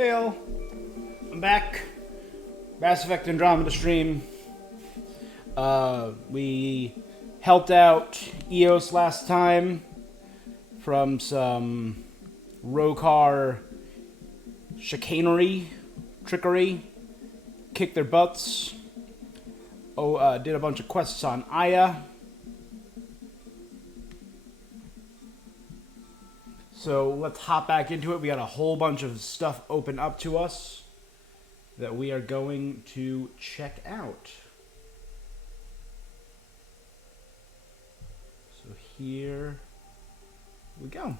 Hail. I'm back. Mass Effect Andromeda stream. We helped out EOS last time from some Rokar chicanery, trickery, kicked their butts. Did a bunch of quests on Aya. So let's hop back into it. We got a whole bunch of stuff open up to us that we are going to check out. So here we go.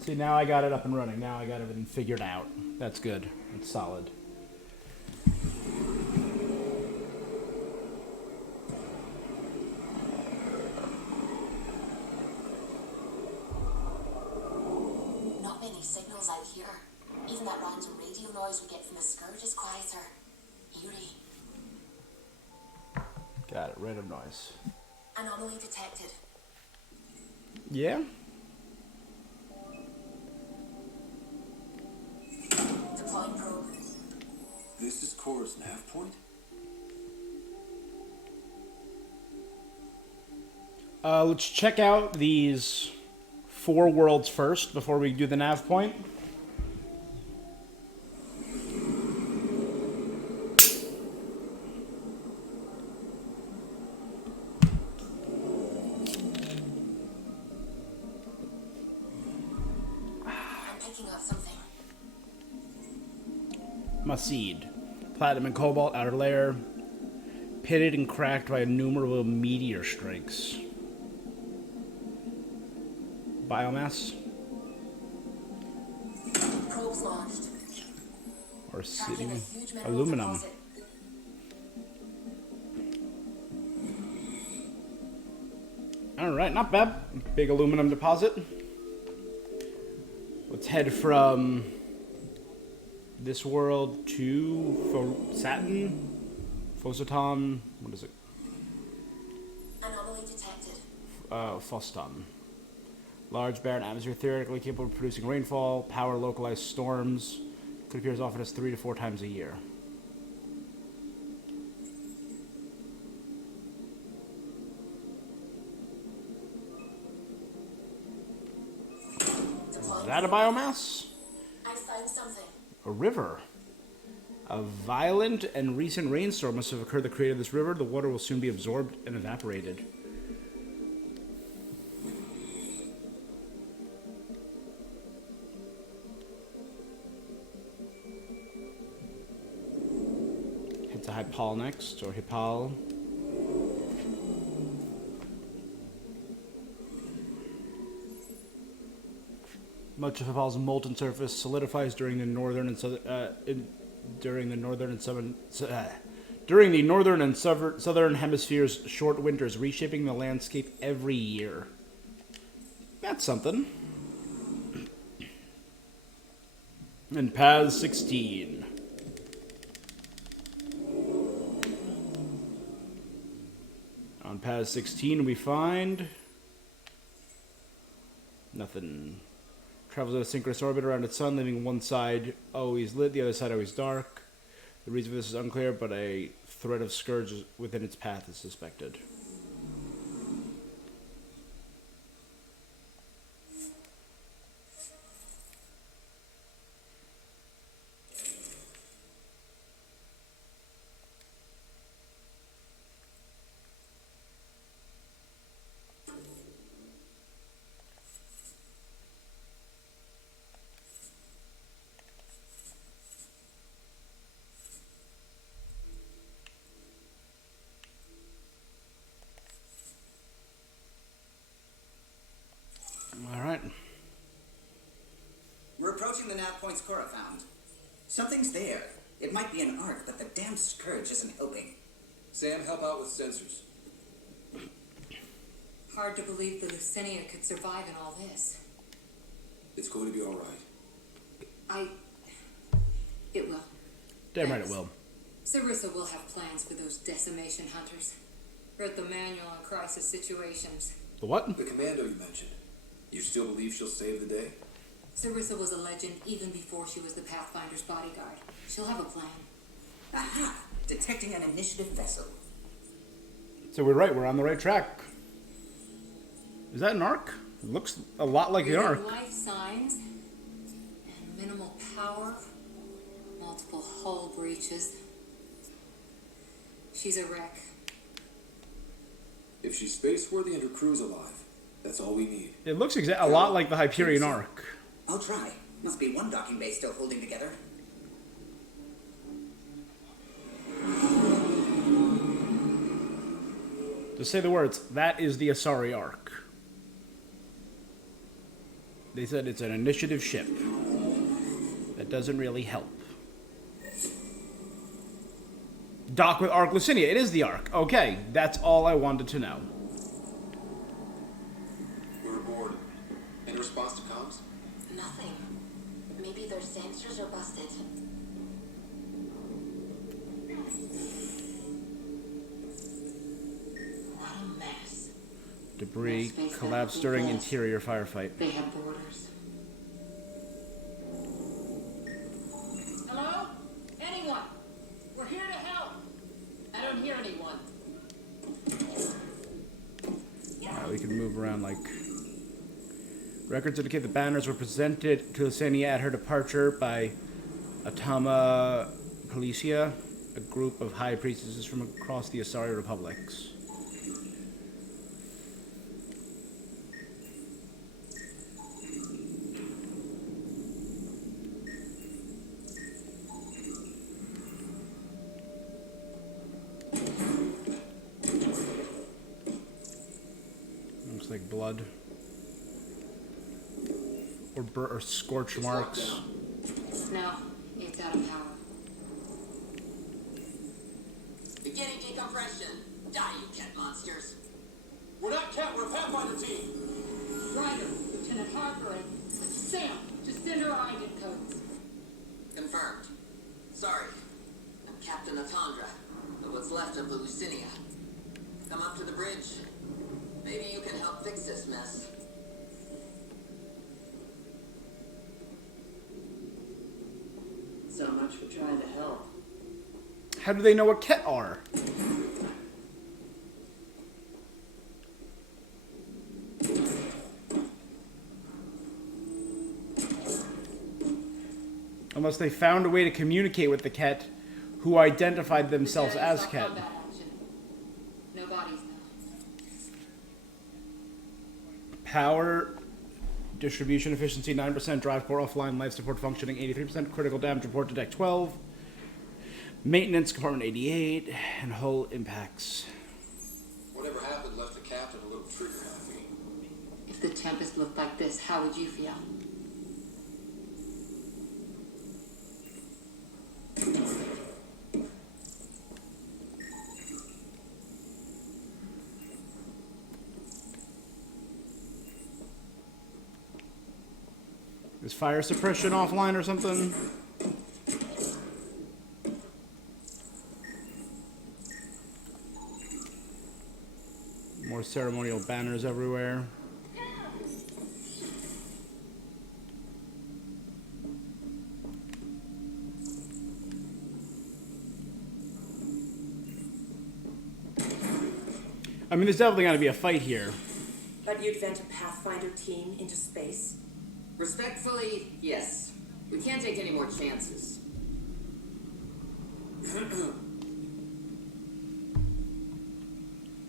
See, now I got it up and running. Now I got everything figured out. That's good. That's solid. Not many signals out here. Even that random radio noise we get from the Scourge is quieter. Eerie. Got it. Random noise. Anomaly detected. Yeah? Deploying probe. This is Cora's nav point? Let's check out these 4 worlds first before we do the nav point. I'm picking up something. Maseed. Platinum and cobalt, outer layer. Pitted and cracked by innumerable meteor strikes. Biomass? Probes launched. Or Tracking a sitting? huge mineral Aluminum. deposit. Alright, not bad. Big aluminum deposit. Let's head from this world to Saturn? Fosaton? What is it? Anomaly detected. Foston. Large barren atmosphere theoretically capable of producing rainfall, power localized storms. Could appear as often as 3 to 4 times a year. Is that a biomass? I found something. A river. A violent and recent rainstorm must have occurred that created this river. The water will soon be absorbed and evaporated. Head to Hypal next, or Hypal. Much of Hypal's molten surface solidifies during the northern and southern hemisphere's short winters, reshaping the landscape every year. That's something. And Paz 16. On Paz 16 we find nothing. Travels at a synchronous orbit around its sun, leaving one side always lit, the other side always dark. The reason for this is unclear, but a threat of scourge within its path is suspected. Alright. We're approaching the nav points Cora found. Something's there. It might be an arc, but the damn Scourge isn't helping. Sam, help out with sensors. Hard to believe the Lucinia could survive in all this. It's going to be all right. It will. Damn right it will. Sarissa will have plans for those decimation hunters. Read the manual on crisis situations. The what? The commando you mentioned. You still believe she'll save the day? Sarissa was a legend even before she was the Pathfinder's bodyguard. She'll have a plan. Aha! Detecting an initiative vessel. So we're right. We're on the right track. Is that an Ark? It looks a lot like the Ark. Life signs and minimal power, multiple hull breaches. She's a wreck. If she's space-worthy and her crew's alive, that's all we need. It looks a lot like the Hyperion Ark. I'll try. Must be one docking bay still holding together. Just say the words. That is the Asari Ark. They said it's an initiative ship. That doesn't really help. Dock with Ark Lucinia. It is the Ark. Okay, that's all I wanted to know. We're aboard. Any response to comms? Nothing. Maybe their sensors are busted. What a mess. Debris No space collapsed that during would be interior firefight. They have borders. Hello? Anyone? We're here to help. I don't hear anyone. We can move around like... Records indicate the banners were presented to Lusenia at her departure by Atama Policia, a group of high priestesses from across the Asari republics. Looks like blood. Or scorch It's marks. locked down. No, it's out of power. Beginning decompression. Die, you cat monsters. We're not Cat, we're a Pathfinder team. Ryder, Lieutenant Harper, and Sam. Just send her agent codes. Confirmed. Sorry. I'm Captain Atandra, but what's left of the Lucinia. Come up to the bridge. Maybe you can help fix this mess. So much for trying to help. How do they know what Ket are? Unless they found a way to communicate with the Ket, who identified themselves Lieutenant, as stop Ket. combat action. No bodies now. Power distribution efficiency 9%, drive core offline, life support functioning 83%, critical damage report to deck 12, maintenance compartment 88, and hull impacts. Whatever happened left the captain a little trigger happy. If the Tempest looked like this, how would you feel? Is fire suppression offline or something? More ceremonial banners everywhere. I mean, there's definitely got to be a fight here. But you'd vent a Pathfinder team into space? Respectfully, yes. We can't take any more chances.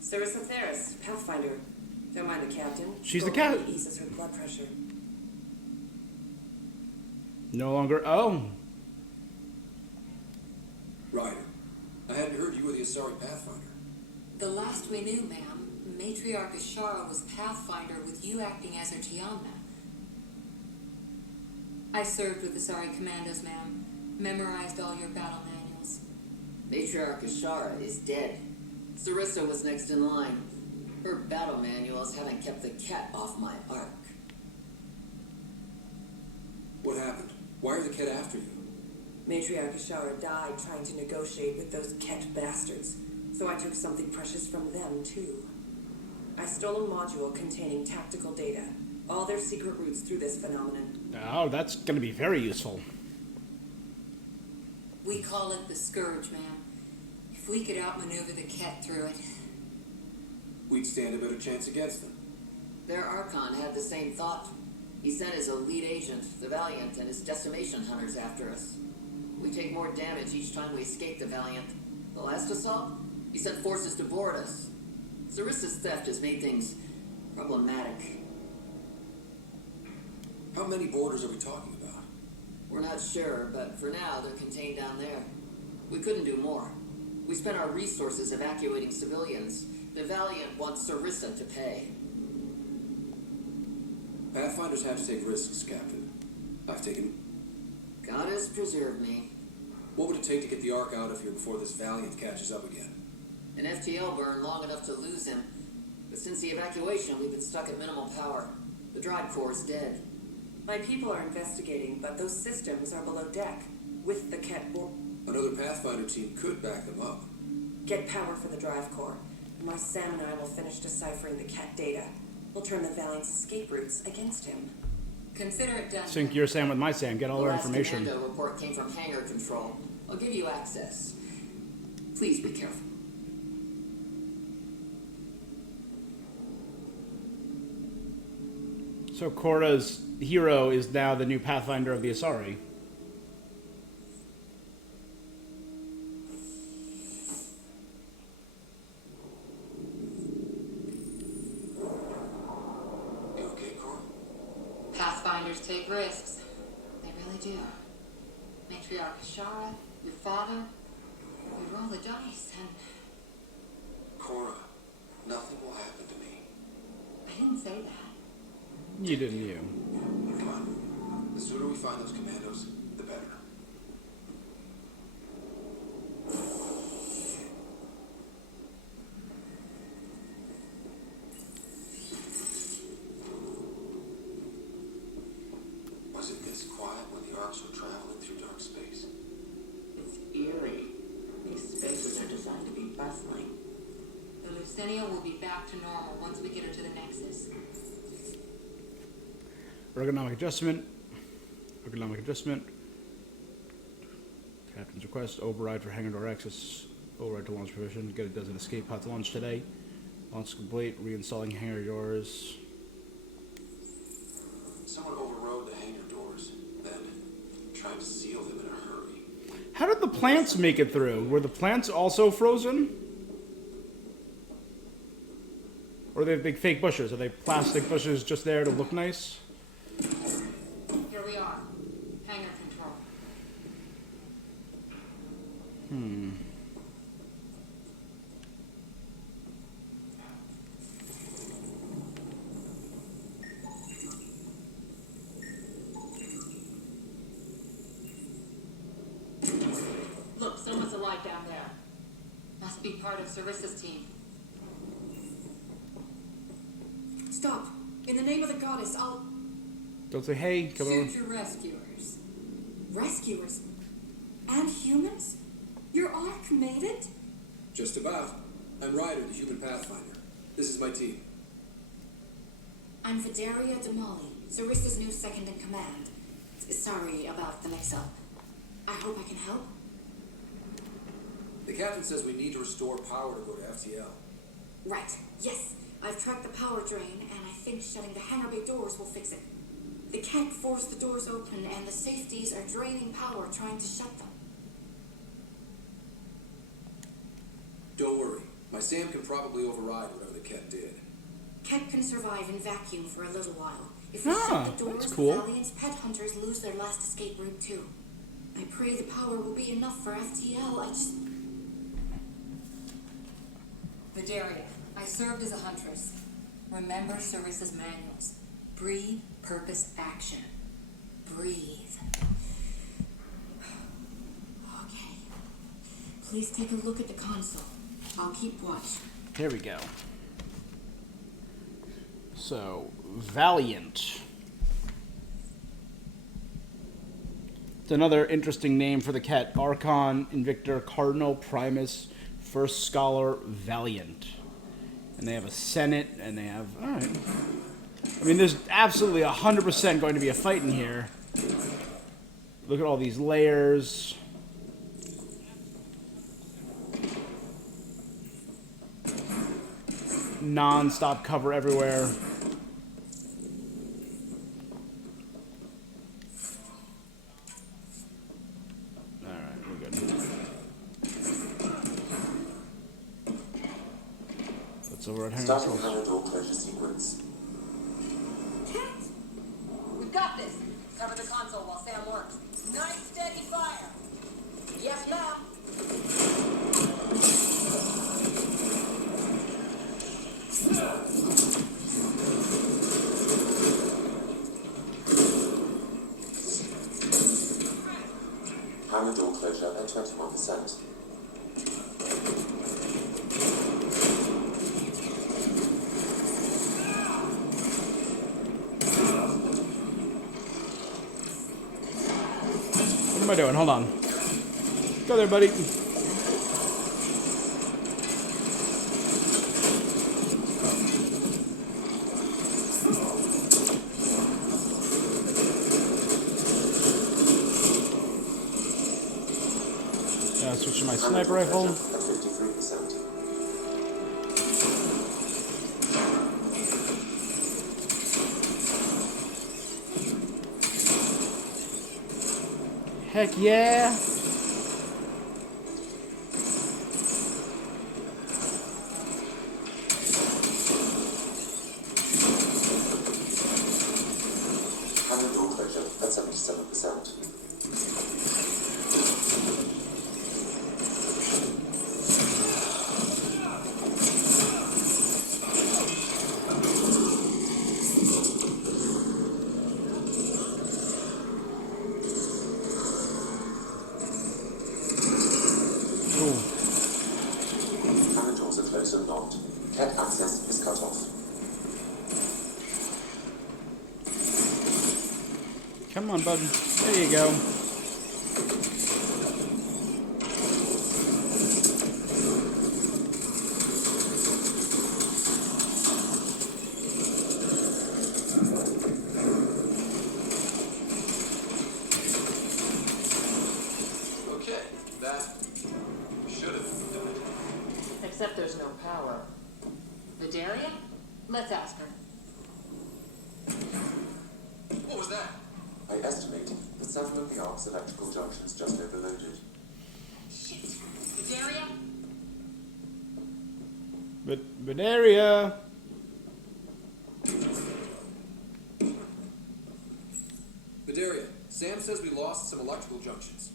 Sarissa Theris, Pathfinder. Don't mind the captain. She's the Slowly cat. eases her blood pressure. No longer. Oh. Ryder, I hadn't heard you were the Asari Pathfinder. The last we knew, ma'am, Matriarch Ashara was Pathfinder with you acting as her Tiamna. I served with the Asari Commandos, ma'am. Memorized all your battle manuals. Matriarch Ashara is dead. Sarissa was next in line. Her battle manuals haven't kept the cat off my ark. What happened? Why are the Ket after you? Matriarch Ashara died trying to negotiate with those Ket bastards, so I took something precious from them, too. I stole a module containing tactical data. All their secret routes through this phenomenon. Oh, that's going to be very useful. We call it the Scourge, ma'am. If we could outmaneuver the Ket through it. We'd stand a better chance against them. Their Archon had the same thought. He sent his elite agent, the Valiant, and his decimation hunters after us. We take more damage each time we escape the Valiant. The last assault, he sent forces to board us. Sarissa's theft has made things problematic. How many borders are we talking about? We're not sure, but for now, they're contained down there. We couldn't do more. We spent our resources evacuating civilians. The Valiant wants Sarissa to pay. Pathfinders have to take risks, Captain. I've taken... God has preserved me. What would it take to get the Ark out of here before this Valiant catches up again? An FTL burn long enough to lose him. But since the evacuation, we've been stuck at minimal power. The drive core is dead. My people are investigating, but those systems are below deck, with the Ket board. Another Pathfinder team could back them up. Get power for the drive core. My Sam and I will finish deciphering the Ket data. We'll turn the Valiant's escape routes against him. Consider it done. Sync your SAM with my SAM. Get all The our last information. commando report came from hangar control. I'll give you access. Please be careful. So Korra's hero is now the new Pathfinder of the Asari. You okay, Cora? Pathfinders take risks. They really do. Matriarch Ashara, your father, we roll the dice, and Cora, nothing will happen to me. I didn't say that. You didn't, you. Come on. The sooner we find those commandos, the better. Was it this quiet when the Arks were traveling through dark space? It's eerie. These spaces are designed to be bustling. The Lucinia will be back to normal once we get her to the Nexus. Ergonomic adjustment. Ergonomic adjustment. Captain's request. Override for hangar door access. Override to launch provision. Get it does an escape pod to launch today. Launch complete. Reinstalling hangar doors. Someone overrode the hangar doors, then tried to seal them in a hurry. How did the plants make it through? Were the plants also frozen? Or are they big fake bushes? Are they plastic bushes just there to look nice? Here we are. Hangar control. Look, someone's alive down there. Must be part of Sarissa's team. Stop. In the name of the goddess, I'll... Don't say, hey, come over. Shoot your rescuers. Rescuers? And humans? Your Ark made it? Just about. I'm Ryder, the human Pathfinder. This is my team. I'm Vidaria Damali, Sarissa's new second in command. Sorry about the mix-up. I hope I can help. The captain says we need to restore power to go to FTL. Right. Yes. I've tracked the power drain, and I think shutting the hangar bay doors will fix it. The Ket forced the doors open, and the safeties are draining power trying to shut them. Don't worry. My SAM can probably override whatever the Ket did. Ket can survive in vacuum for a little while. If we Ah, shut the doors, that's cool. the Valiant's pet hunters lose their last escape route too. I pray the power will be enough for FTL. Vidaria, I served as a huntress. Remember Sarissa's manuals. Breathe, purpose, action. Breathe. Okay. Please take a look at the console. I'll keep watch. Here we go. So, Valiant. It's another interesting name for the Ket. Archon, Invictor, Cardinal, Primus, First Scholar, Valiant. And they have a Senate, and they have... Alright. I mean, there's absolutely 100% going to be a fight in here. Look at all these layers. Non-stop cover everywhere. Alright, we're good. That's over at Henry's Starting house. hangar door closure sequence. We've got this. Cover the console while Sam works. Nice steady fire. Yes, ma'am. Hangar door closure at 21%. What am I doing? Hold on. Go there, buddy. Switch to my sniper rifle. At 53%. Heck yeah! Hangar door closure at 77%. Hangar doors are closed and locked. Cat access is cut off. Come on, bud. There you go. Okay, that should have done it. Except there's no power. Vidaria? Let's ask her. What was that? I estimate that several of the ark's electrical junctions just overloaded. Shit. Vidaria? But area. Vidaria, Sam says we lost some electrical junctions.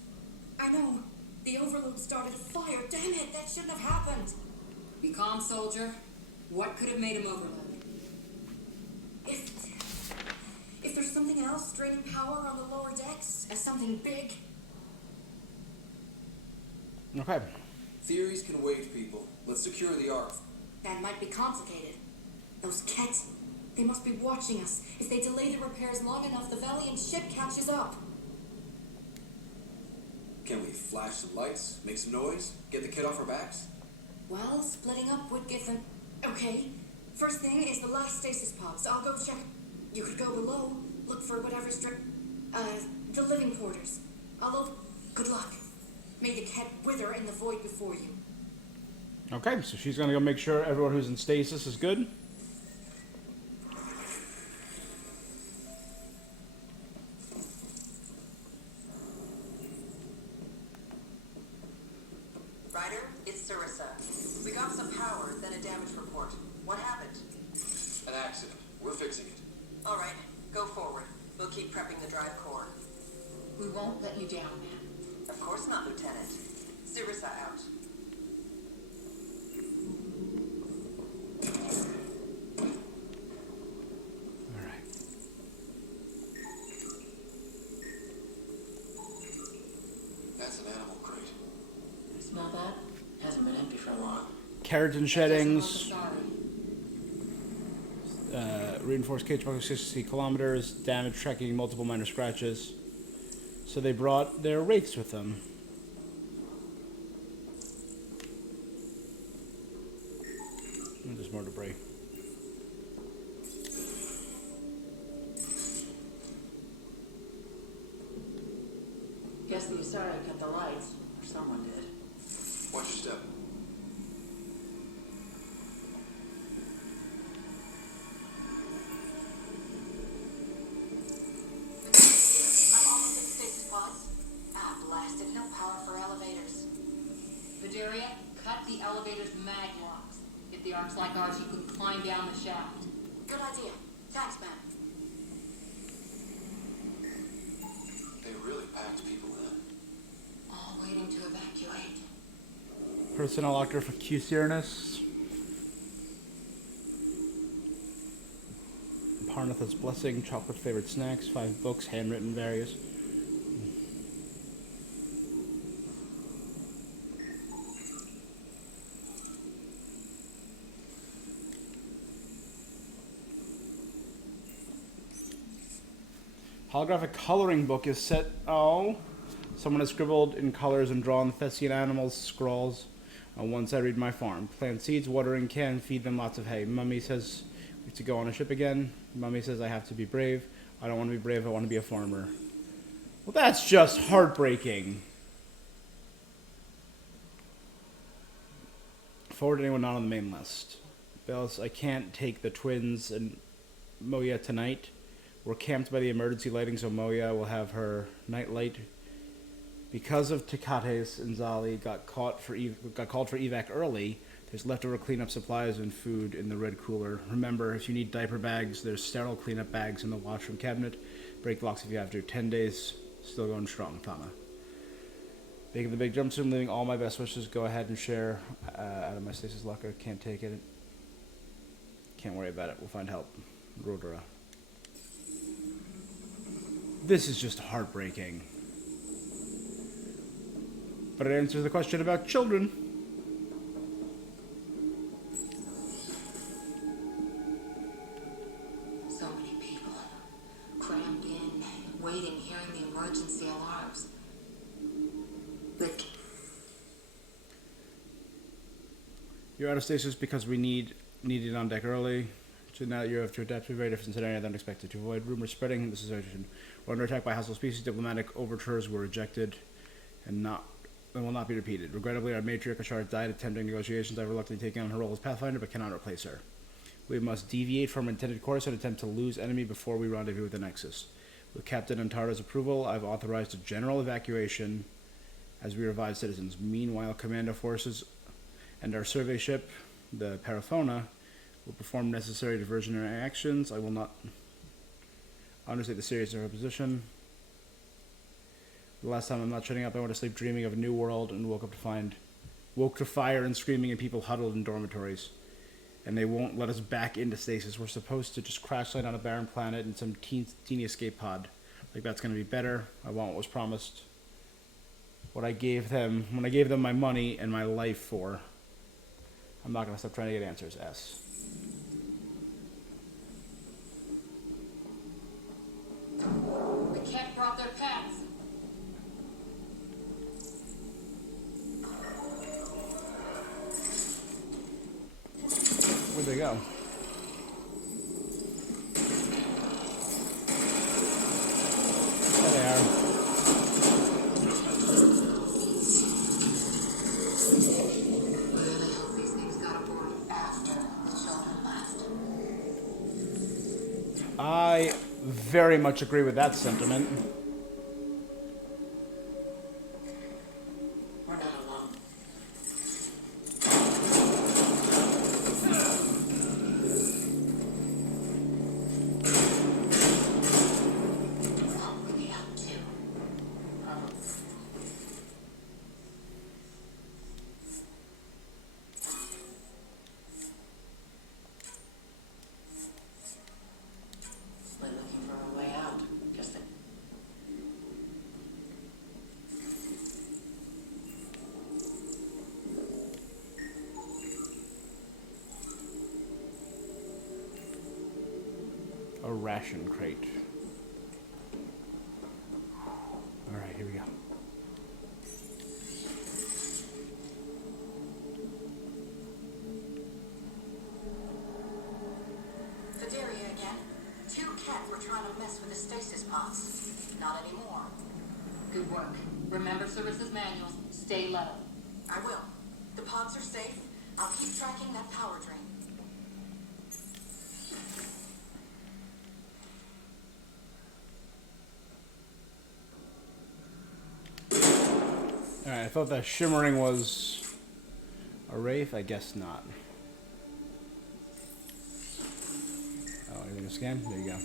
I know. The overload started a fire. Damn it, that shouldn't have happened. Be calm, soldier. What could have made him overload? If there's something else draining power on the lower decks, something big. Okay. Theories can wait, people. Let's secure the ark. That might be complicated. Those Kets, they must be watching us. If they delay the repairs long enough, the Valiant ship catches up. Can we flash some lights, make some noise, get the kid off our backs? Well, splitting up would give them... Okay, first thing is the last stasis pods. I'll go check. You could go below, look for whatever's the living quarters. Although, good luck. May the Ket wither in the void before you. Okay, so she's gonna go make sure everyone who's in stasis is good. Ryder, it's Sarissa. We got some power, then a damage report. What happened? An accident. We're fixing it. All right, go forward. We'll keep prepping the drive core. We won't let you down, man. Of course not, Lieutenant. Sarissa out. Alright. That's an animal crate. Smell that? Hasn't been empty for long. Keratin sheddings. Sorry. Reinforced cage box 60 kilometers. Damage tracking multiple minor scratches. So they brought their wraiths with them. And there's more debris. Guess the Asari cut the lights, or someone did. Watch your step. I'm almost at the stasis pods. Ah, blasted. No power for elevators. Vidaria, cut the elevator's mag locks. If the ark's like ours, you can climb down the shaft. Good idea. Thanks, man. They really packed people in. All waiting to evacuate. Personnel locker for Q-Serenus. Parnatha's Blessing, chocolate favorite snacks, 5 books, handwritten, various. Holographic coloring book is set. Oh, someone has scribbled in colors and drawn Thessian animals, scrawls. On one side, read my farm. Plant seeds, watering can, feed them lots of hay. Mummy says we have to go on a ship again. Mummy says I have to be brave. I don't want to be brave, I want to be a farmer. Well, that's just heartbreaking. Forward to anyone not on the main list. Bells, I can't take the twins and Moya tonight. We're camped by the emergency lighting, so Moya will have her night light. Because of Tekates and Zali got called for evac early, there's leftover cleanup supplies and food in the red cooler. Remember, if you need diaper bags, there's sterile cleanup bags in the washroom cabinet. Break the locks if you have to. 10 days, still going strong, Tama. Making the big jump soon, leaving all my best wishes. Go ahead and share out of my stasis locker. Can't take it. Can't worry about it. We'll find help. Rodora. This is just heartbreaking. But it answers the question about children. So many people. Crammed in, waiting, hearing the emergency alarms. You're out of stasis because we needed on deck early. So now you have to adapt to a very different scenario than expected. To avoid rumors spreading in the situation, we're under attack by hostile species. Diplomatic overtures were rejected and will not be repeated. Regrettably, our matriarch Ashara died attempting negotiations. I've reluctantly taken on her role as Pathfinder, but cannot replace her. We must deviate from our intended course and attempt to lose enemy before we rendezvous with the Nexus. With Captain Antara's approval, I've authorized a general evacuation as we revive citizens. Meanwhile, Commando forces and our survey ship, the Paraphona, will perform necessary diversionary actions. I will not understate the seriousness of our position. The last time I'm not shutting up, I went to sleep dreaming of a new world and woke to fire and screaming and people huddled in dormitories. And they won't let us back into stasis. We're supposed to just crash land on a barren planet in some teeny escape pod. Like that's going to be better. I want what was promised. What I gave them, when I gave them my money and my life for. I'm not going to stop trying to get answers, S. The cat brought their pets. Where'd they go? There they are. Really hope these things got aboard after the children left. I very much agree with that sentiment. We're not alone. What were they up to? We're looking for a way out. Just that. A ration crate. Alright, here we go. Vidaria again. 2 Ket were trying to mess with the stasis pods. Not anymore. Good work. Remember Sarissa's manuals. Stay low. I will. The pods are safe. I'll keep tracking that power drain. Alright, I thought that shimmering was a wraith. I guess not. Oh, anything to scan? There you go.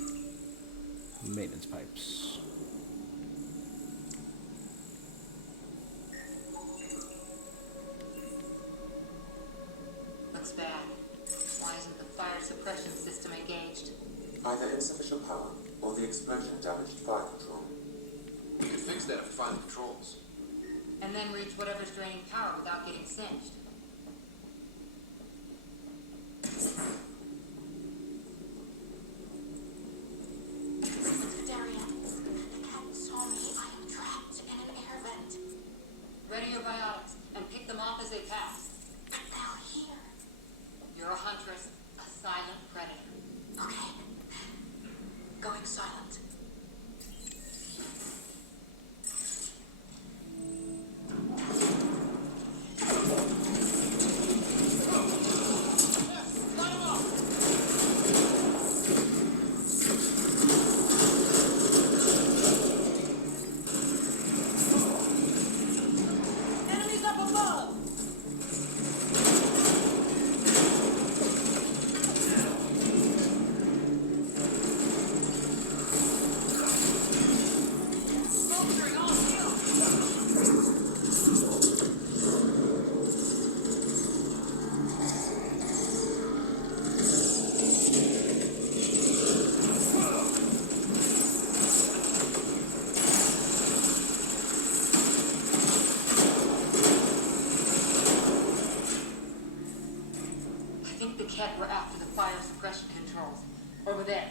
Maintenance pipes. Looks bad. Why isn't the fire suppression system engaged? Either insufficient power or the explosion damaged fire control. We can fix that if we find the controls. And then reach whatever's draining power without getting singed. Daria, the cat saw me. I am trapped in an air vent. Ready your biotics and pick them off as they pass. But they'll hear. You're a huntress, a silent predator. Okay. Going silent. Enemies up above! Soldiering on you. I think the Ket were after the fire suppression controls. Over there.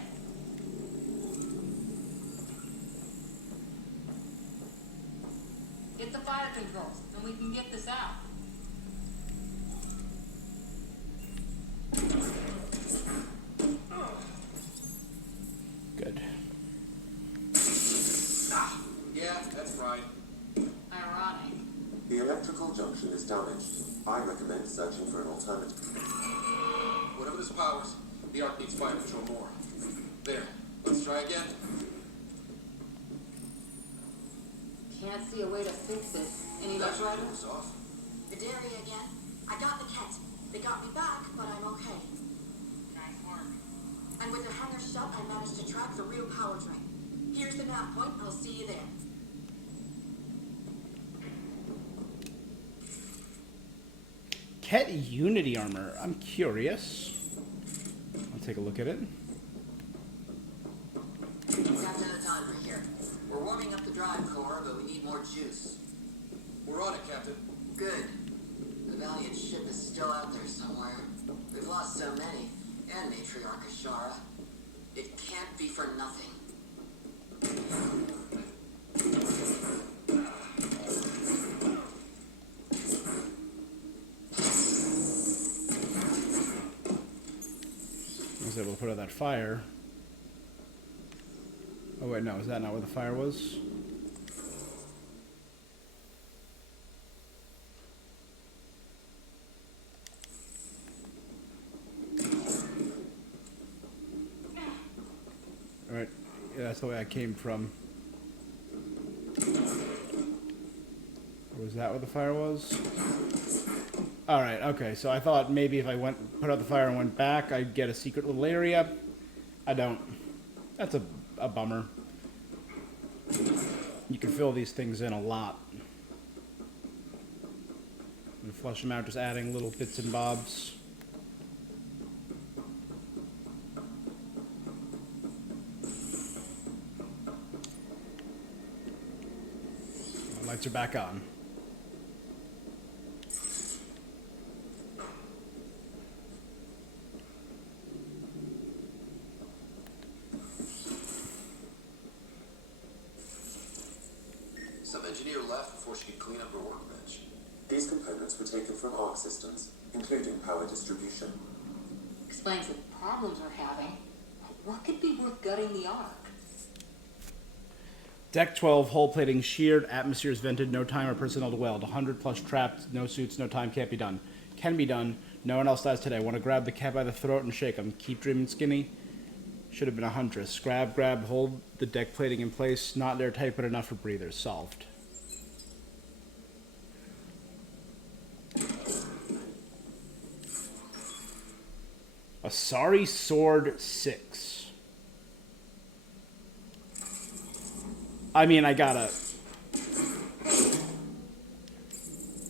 Get the fire controls, and we can get this out. Good. Yeah, that's right. Ironic. The electrical junction is damaged. I recommend searching for an alternative. Whatever this powers, the Ark needs fire control more. There. Let's try again. Can't see a way to fix it. Any luck, That Ryder? was off. Daria again. I got the cat. They got me back, but I'm okay. Nice work. And with the hangar shut, I managed to track the real power drain. Here's the nav point. I'll see you there. Ket Unity armor. I'm curious. I'll take a look at it. Captain Atandra here. We're warming up the drive core, but we need more juice. We're on it, Captain. Good. The Valiant ship is still out there somewhere. We've lost so many, and Matriarch Ashara. It can't be for nothing. I was able to put out that fire. Oh wait, no, is that not where the fire was? Alright, yeah, that's the way I came from. Or was that where the fire was? Alright, okay, so I thought maybe if I put out the fire and went back, I'd get a secret little area. I don't. That's a bummer. You can fill these things in a lot. And flush them out, just adding little bits and bobs. My lights are back on. Some engineer left before she could clean up her workbench. These components were taken from Arc systems, including power distribution. Explains the problems we're having. What could be worth gutting the Ark? Deck 12, hull plating sheared, atmospheres vented, no time or personnel to weld. 100 plus trapped, no suits, no time, can't be done. Can be done. No one else dies today. Want to grab the cat by the throat and shake him. Keep dreaming skinny. Should have been a huntress. Grab, hold the deck plating in place. Not airtight, but enough for breathers. Solved. Asari Sword 6. I mean, I gotta...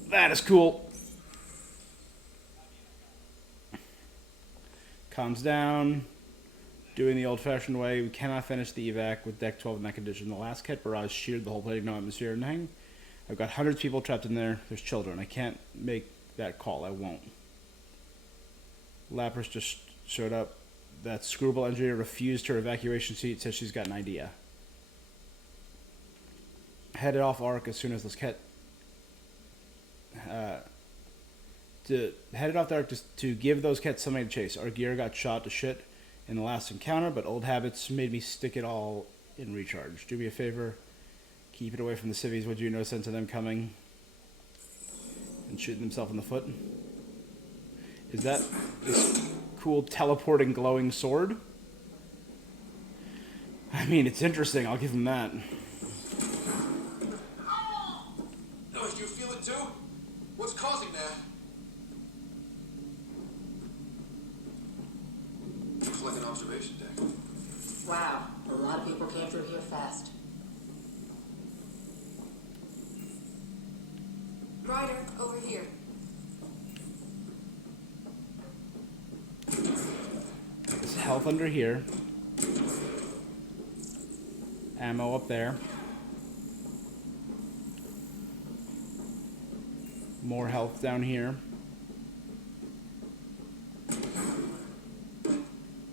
That is cool. Calms down. Doing the old-fashioned way. We cannot finish the evac with deck 12 in that condition. The last cat barrage sheared the whole plating, no atmosphere and hang. I've got hundreds of people trapped in there. There's children. I can't make that call. I won't. Lapras just showed up. That screwball engineer refused her evacuation seat. Says she's got an idea. Headed off Arc as soon as this cat... headed off the Arc to give those cats something to chase. Our gear got shot to shit in the last encounter, but old habits made me stick it all in recharge. Do me a favor. Keep it away from the civvies, would you? No sense of them coming and shooting themselves in the foot. Is that this cool teleporting glowing sword? I mean, it's interesting. I'll give him that. No, you feel it too? What's causing that? Looks like an observation deck. Wow, a lot of people came through here fast. Ryder, over here. There's health under here. Ammo up there. More health down here.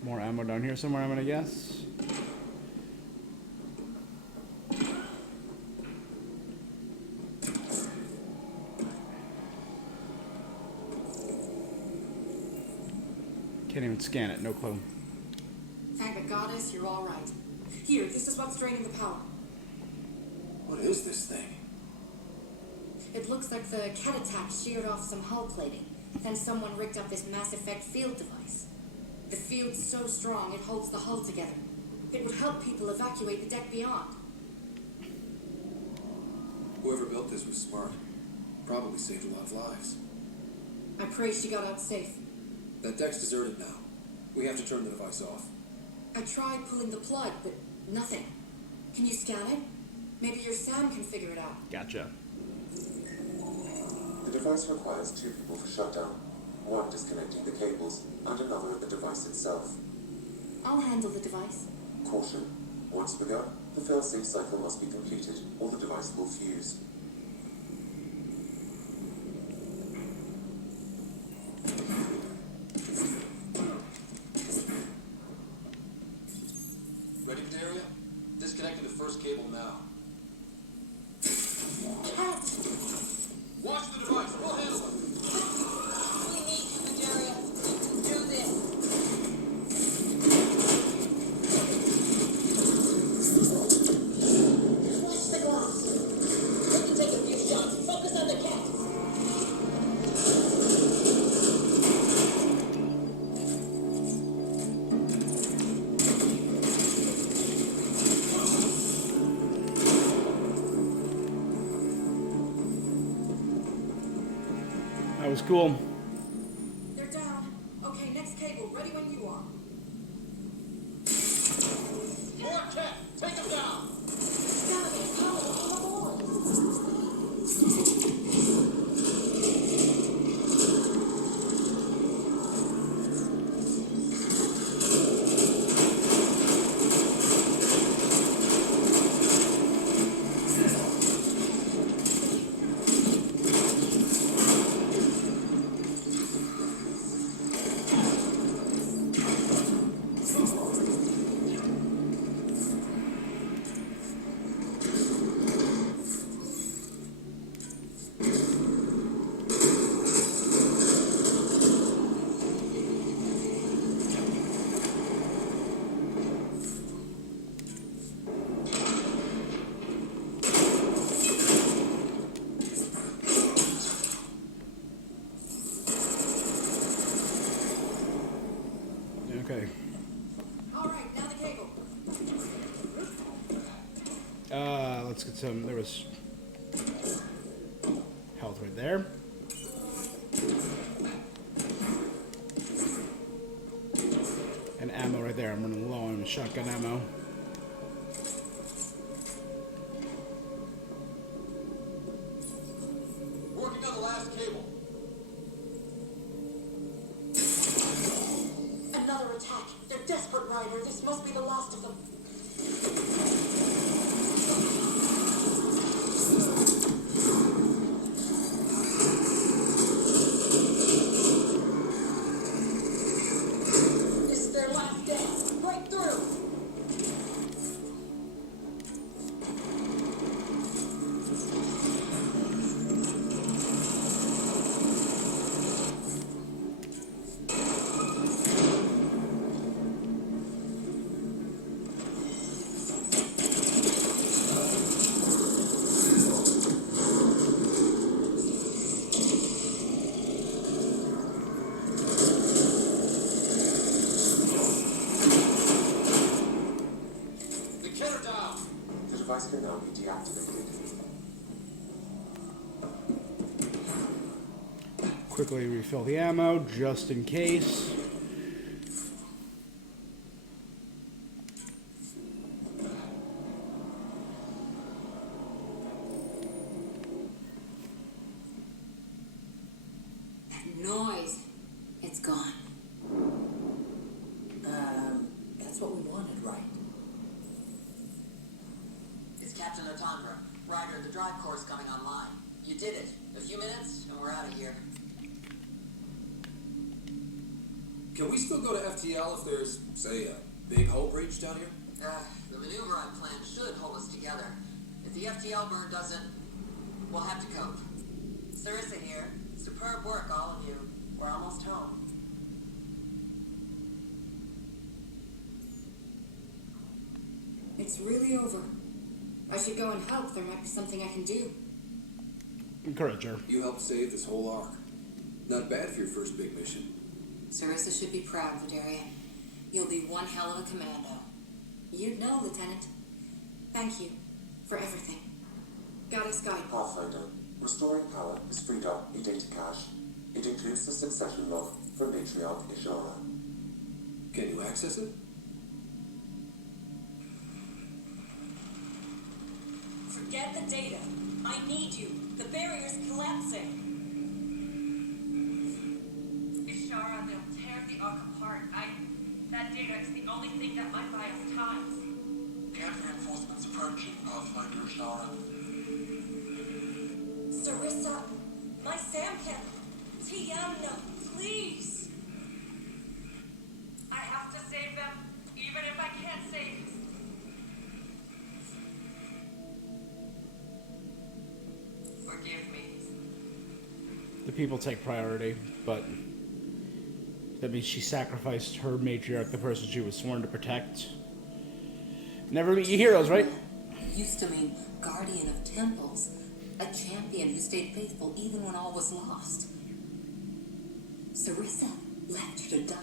More ammo down here somewhere, I'm gonna guess. Can't even scan it, no clue. Thank the goddess, you're all right. Here, this is what's draining the power. What is this thing? It looks like the cat attack sheared off some hull plating. Then someone rigged up this Mass Effect field device. The field's so strong, it holds the hull together. It would help people evacuate the deck beyond. Whoever built this was smart. Probably saved a lot of lives. I pray she got out safe. That deck's deserted now. We have to turn the device off. I tried pulling the plug, but nothing. Can you scan it? Maybe your Sam can figure it out. Gotcha. The device requires 2 people for shutdown. One disconnecting the cables, and another the device itself. I'll handle the device. Caution. Once begun, the failsafe cycle must be completed, or the device will fuse. Ready, Daria? Disconnecting the first cable now. Watch the device. We'll handle it. We need you, Daria. You can do this. Watch the glass. We can take a few shots. Focus on the cat. That was cool. They're down. Okay, next cable. Ready when you are. More cat. Take him down. Okay. Alright, now the cable. Let's get some. There was health right there. And ammo right there. I'm running low on shotgun ammo. Working on the last cable. Another attack. They're desperate, Ryder. This must be the last of them. This is their last dance. Break through. The killer down. The device can now be deactivated. Quickly refill the ammo just in case. That noise. It's gone. That's what we wanted, right? It's Captain Otandra. Ryder, the drive core is coming online. You did it. A few minutes, and we're out of here. Can we still go to FTL if there's, say, a big hull breach down here? The maneuver I planned should hold us together. If the FTL burn doesn't, we'll have to cope. Sarissa here. Superb work, all of you. We're almost home. It's really over. I should go and help. There might be something I can do. Encourage her. You helped save this whole arc. Not bad for your first big mission. Sarissa should be proud, Valeria. You'll be one hell of a commando. You'd know, Lieutenant. Thank you for everything. Goddess guide. Pathfinder, restoring power has freed up your data cache. It includes the succession log from Matriarch Ishara. Can you access it? Forget the data. I need you. The barrier's collapsing. Ishara, they'll tear the Ark apart. That data is the only thing that might buy us time. Camp reinforcements approaching, Pathfinder Ishara. Sarissa, my Samcat. Tiamna, please. I have to save them, even if I can't save. Forgive me. The people take priority, but that means she sacrificed her matriarch, the person she was sworn to protect. Never meet your heroes, right? It used to mean guardian of temples, a champion who stayed faithful even when all was lost. Sarissa left her to die.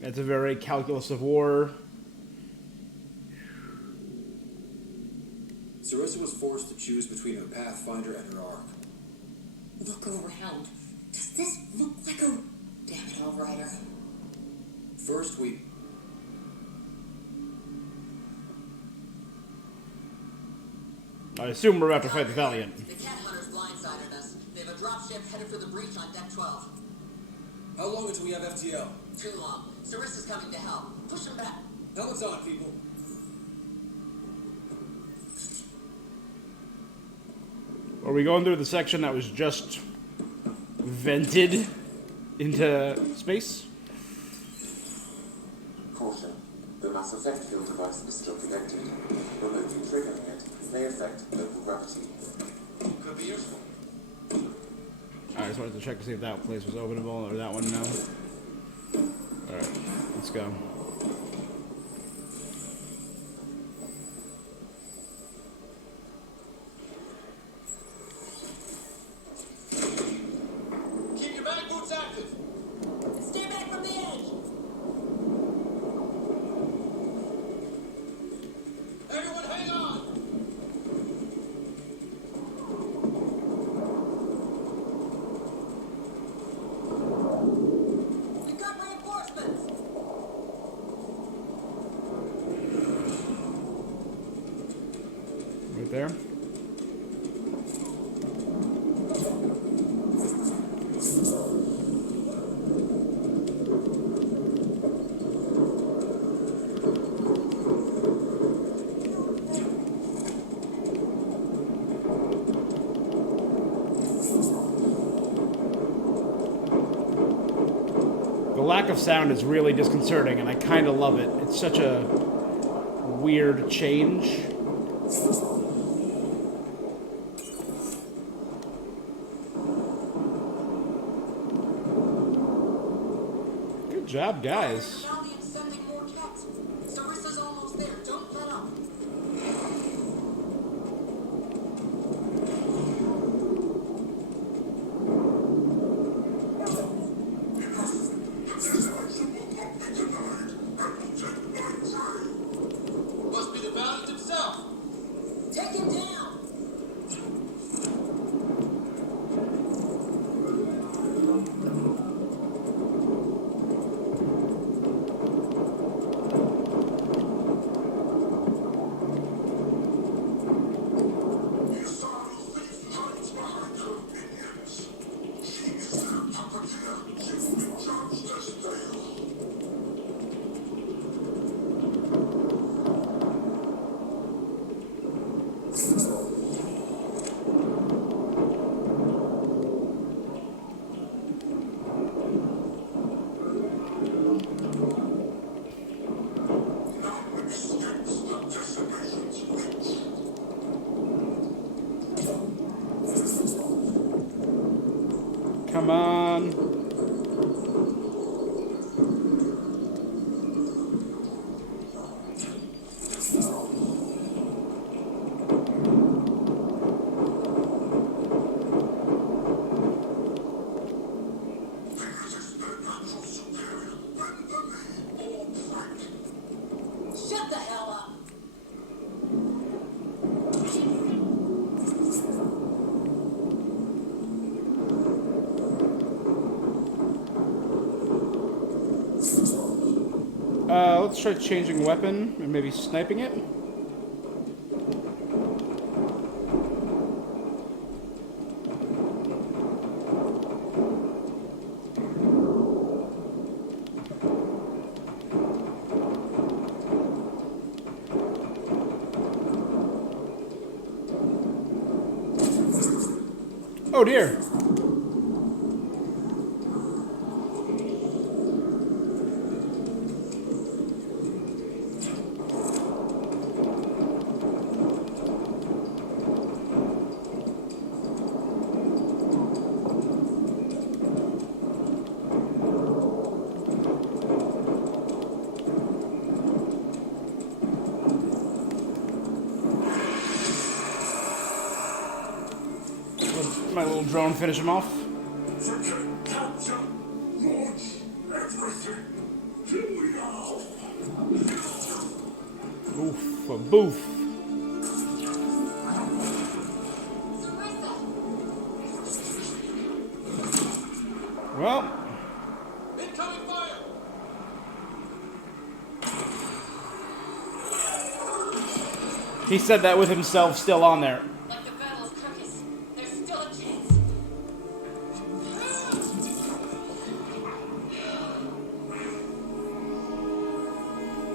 It's a very calculus of war. Sarissa was forced to choose between her Pathfinder and her Ark. Look around. Does this look like a... Damn it, all Ryder. First, we... I assume we're about to fight the Valiant. The cat hunters blindsided us. They have a dropship headed for the breach on deck 12. How long until we have FTL? Too long. Sarissa's coming to help. Push him back. Helmets on, people. Are we going through the section that was just vented into space? Caution. The mass effect field device is still connected. Remotely triggering it may affect local gravity. Could be useful. I just wanted to check to see if that place was openable or that one no. Alright, let's go. right there. The lack of sound is really disconcerting, and I kind of love it. It's such a weird change. Good job, guys. Valiant's sending more cats. Sarissa's almost there. Don't let up. Must be the Valiant himself. Take him down. Come on. Shut the hell up. Let's try changing weapon and maybe sniping it. Oh dear. My little drone finish him off. Oof, a boof. Well, Incoming fire. he said that with himself still on there. Like the battle's cookies. There's still a chance.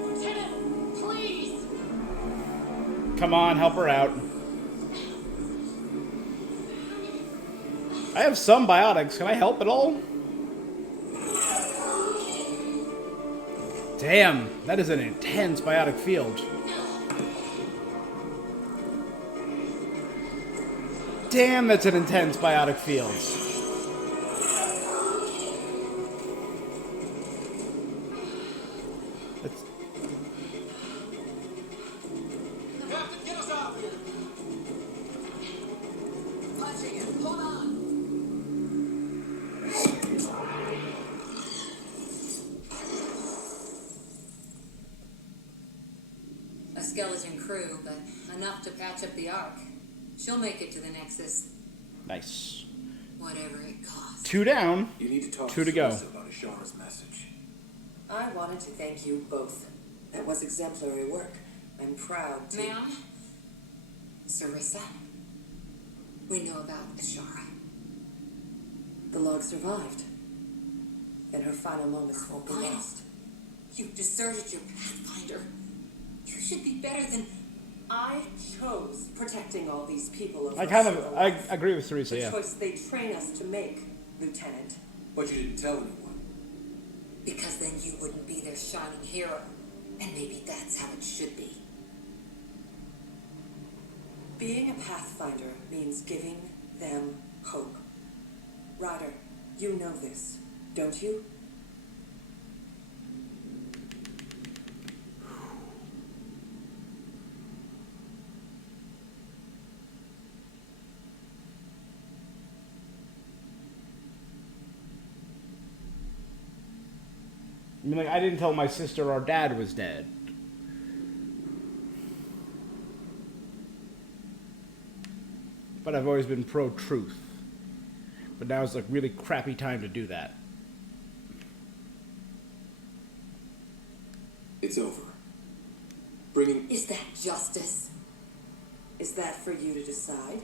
Lieutenant, please. Come on, help her out. I have some biotics. Can I help at all? Damn, that is an intense biotic field. Damn, that's an intense biotic field. That's... Captain, get us out of here. Punching it. Hold on. A skeleton crew, but enough to patch up the Ark. She'll make it to the Nexus, Nice. whatever it costs. 2 down. You need to talk 2 to go. about Ashara's message. I wanted to thank you both. That was exemplary work. I'm proud to... Ma'am, Sarissa. We know about Ashara. The log survived. And her final moments won't be lost. You deserted your Pathfinder. You should be better than... I chose protecting all these people over I agree with Teresa, the yeah. choice they train us to make, Lieutenant. But you didn't tell anyone. Because then you wouldn't be their shining hero. And maybe that's how it should be. Being a Pathfinder means giving them hope. Ryder, you know this, don't you? I mean, like, I didn't tell my sister our dad was dead. But I've always been pro-truth. But now it's like really crappy time to do that. It's over. Bringing... Is that justice? Is that for you to decide?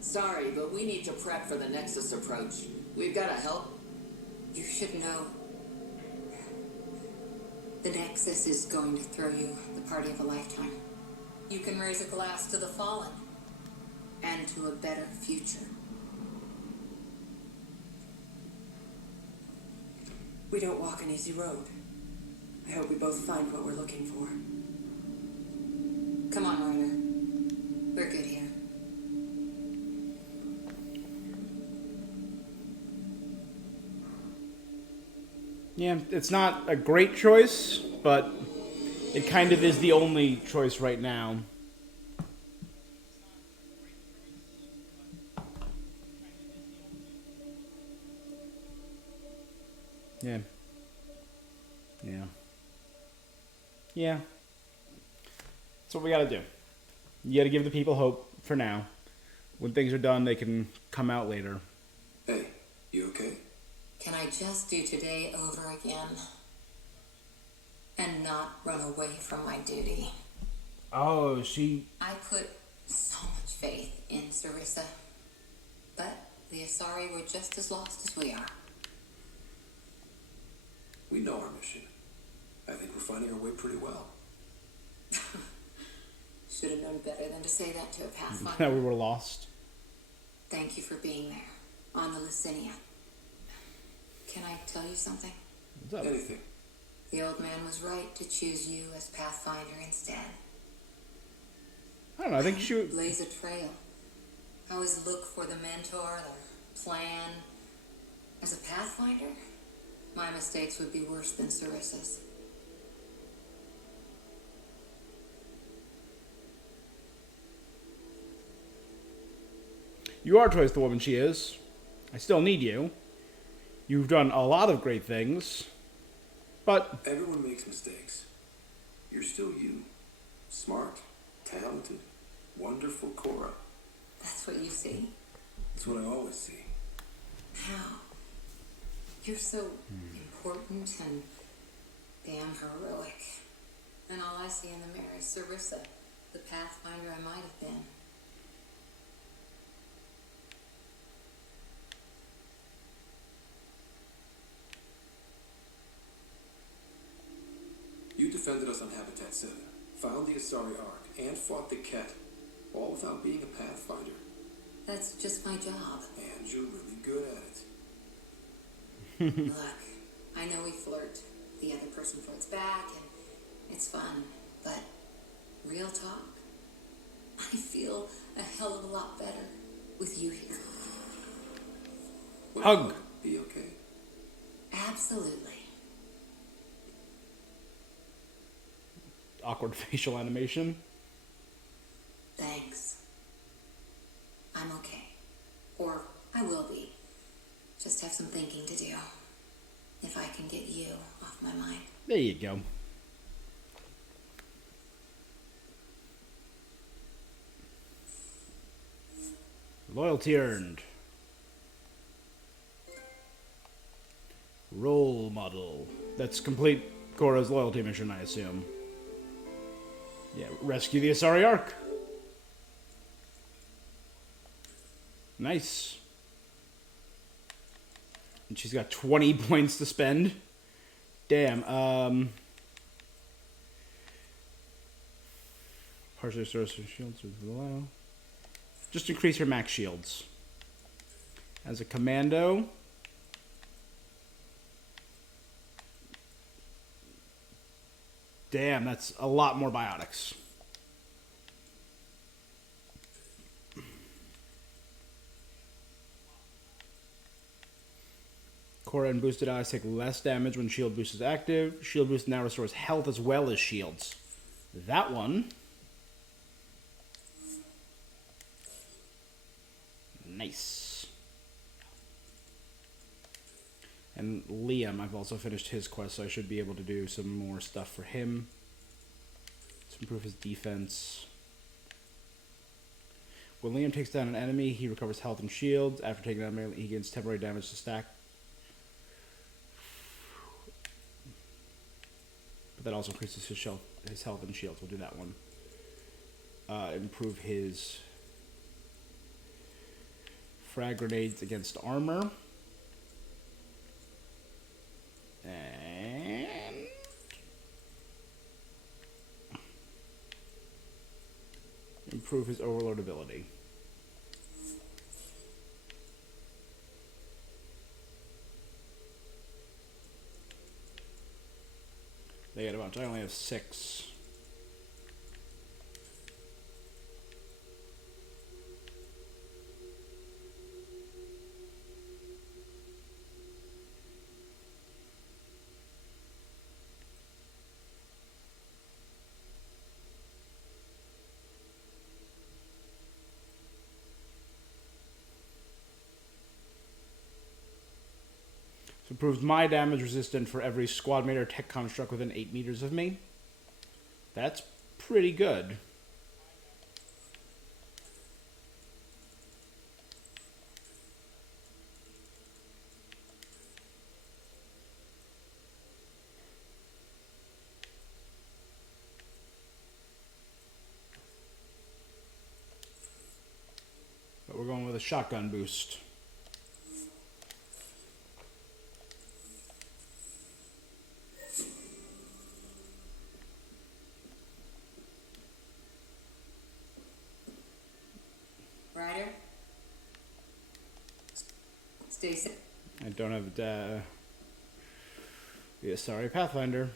Sorry, but we need to prep for the Nexus approach. We've got to help. You should know. The Nexus is going to throw you the party of a lifetime. You can raise a glass to the fallen. And to a better future. We don't walk an easy road. I hope we both find what we're looking for. Come on, Ryder. We're good here. Yeah, it's not a great choice, but it kind of is the only choice right now. Yeah. Yeah. Yeah. That's what we gotta do. You gotta give the people hope for now. When things are done, they can come out later. Hey, you okay? Can I just do today over again? And not run away from my duty? Oh, I put so much faith in Sarissa. But the Asari were just as lost as we are. We know our mission. I think we're finding our way pretty well. Should have known better than to say that to a that Pathfinder. we were lost. Thank you for being there, on the Lucinia. Can I tell you something? What's up? Anything. The old man was right to choose you as Pathfinder instead. I don't know, I think she... Blaze a trail. Always look for the mentor, the plan. As a Pathfinder, my mistakes would be worse than Sarissa's. You are twice the woman she is. I still need you. You've done a lot of great things. But... Everyone makes mistakes. You're still you. Smart, talented, wonderful Cora. That's what you see? That's what I always see. How? You're so important and damn heroic. And all I see in the mirror is Sarissa, the Pathfinder I might have been. You defended us on Habitat 7, found the Asari Ark, and fought the Ket, all without being a Pathfinder. That's just my job. And you're really good at it. Look, I know we flirt. The other person flirts back, and it's fun. But real talk, I feel a hell of a lot better with you here. Will Hug. Be okay? Absolutely. Awkward facial animation. Thanks. I'm okay. Or I will be. Just have some thinking to do. If I can get you off my mind. There you go. Loyalty earned. Role model. That's complete Cora's loyalty mission, I assume. Yeah, rescue the Asari Ark. Nice. And she's got 20 points to spend. Damn. Partially restores her shields with below. Just increase her max shields. As a commando. Damn, that's a lot more biotics. Cora and boosted eyes take less damage when shield boost is active. Shield boost now restores health as well as shields. That one. Nice. And Liam, I've also finished his quest, so I should be able to do some more stuff for him. To improve his defense. When Liam takes down an enemy, he recovers health and shields. After taking down melee, he gains temporary damage to stack. But that also increases his health and shields. We'll do that one. Improve his frag grenades against armor. And improve his overload ability. They got a bunch. I only have 6. So improves my damage resistant for every squad mate or tech construct within 8 meters of me. That's pretty good. But we're going with a shotgun boost. Ryder? Stay safe. I don't have yeah, sorry, Pathfinder.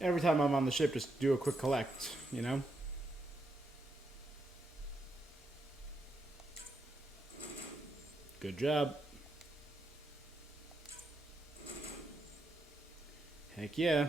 Every time I'm on the ship, just do a quick collect, you know? Good job. Heck yeah.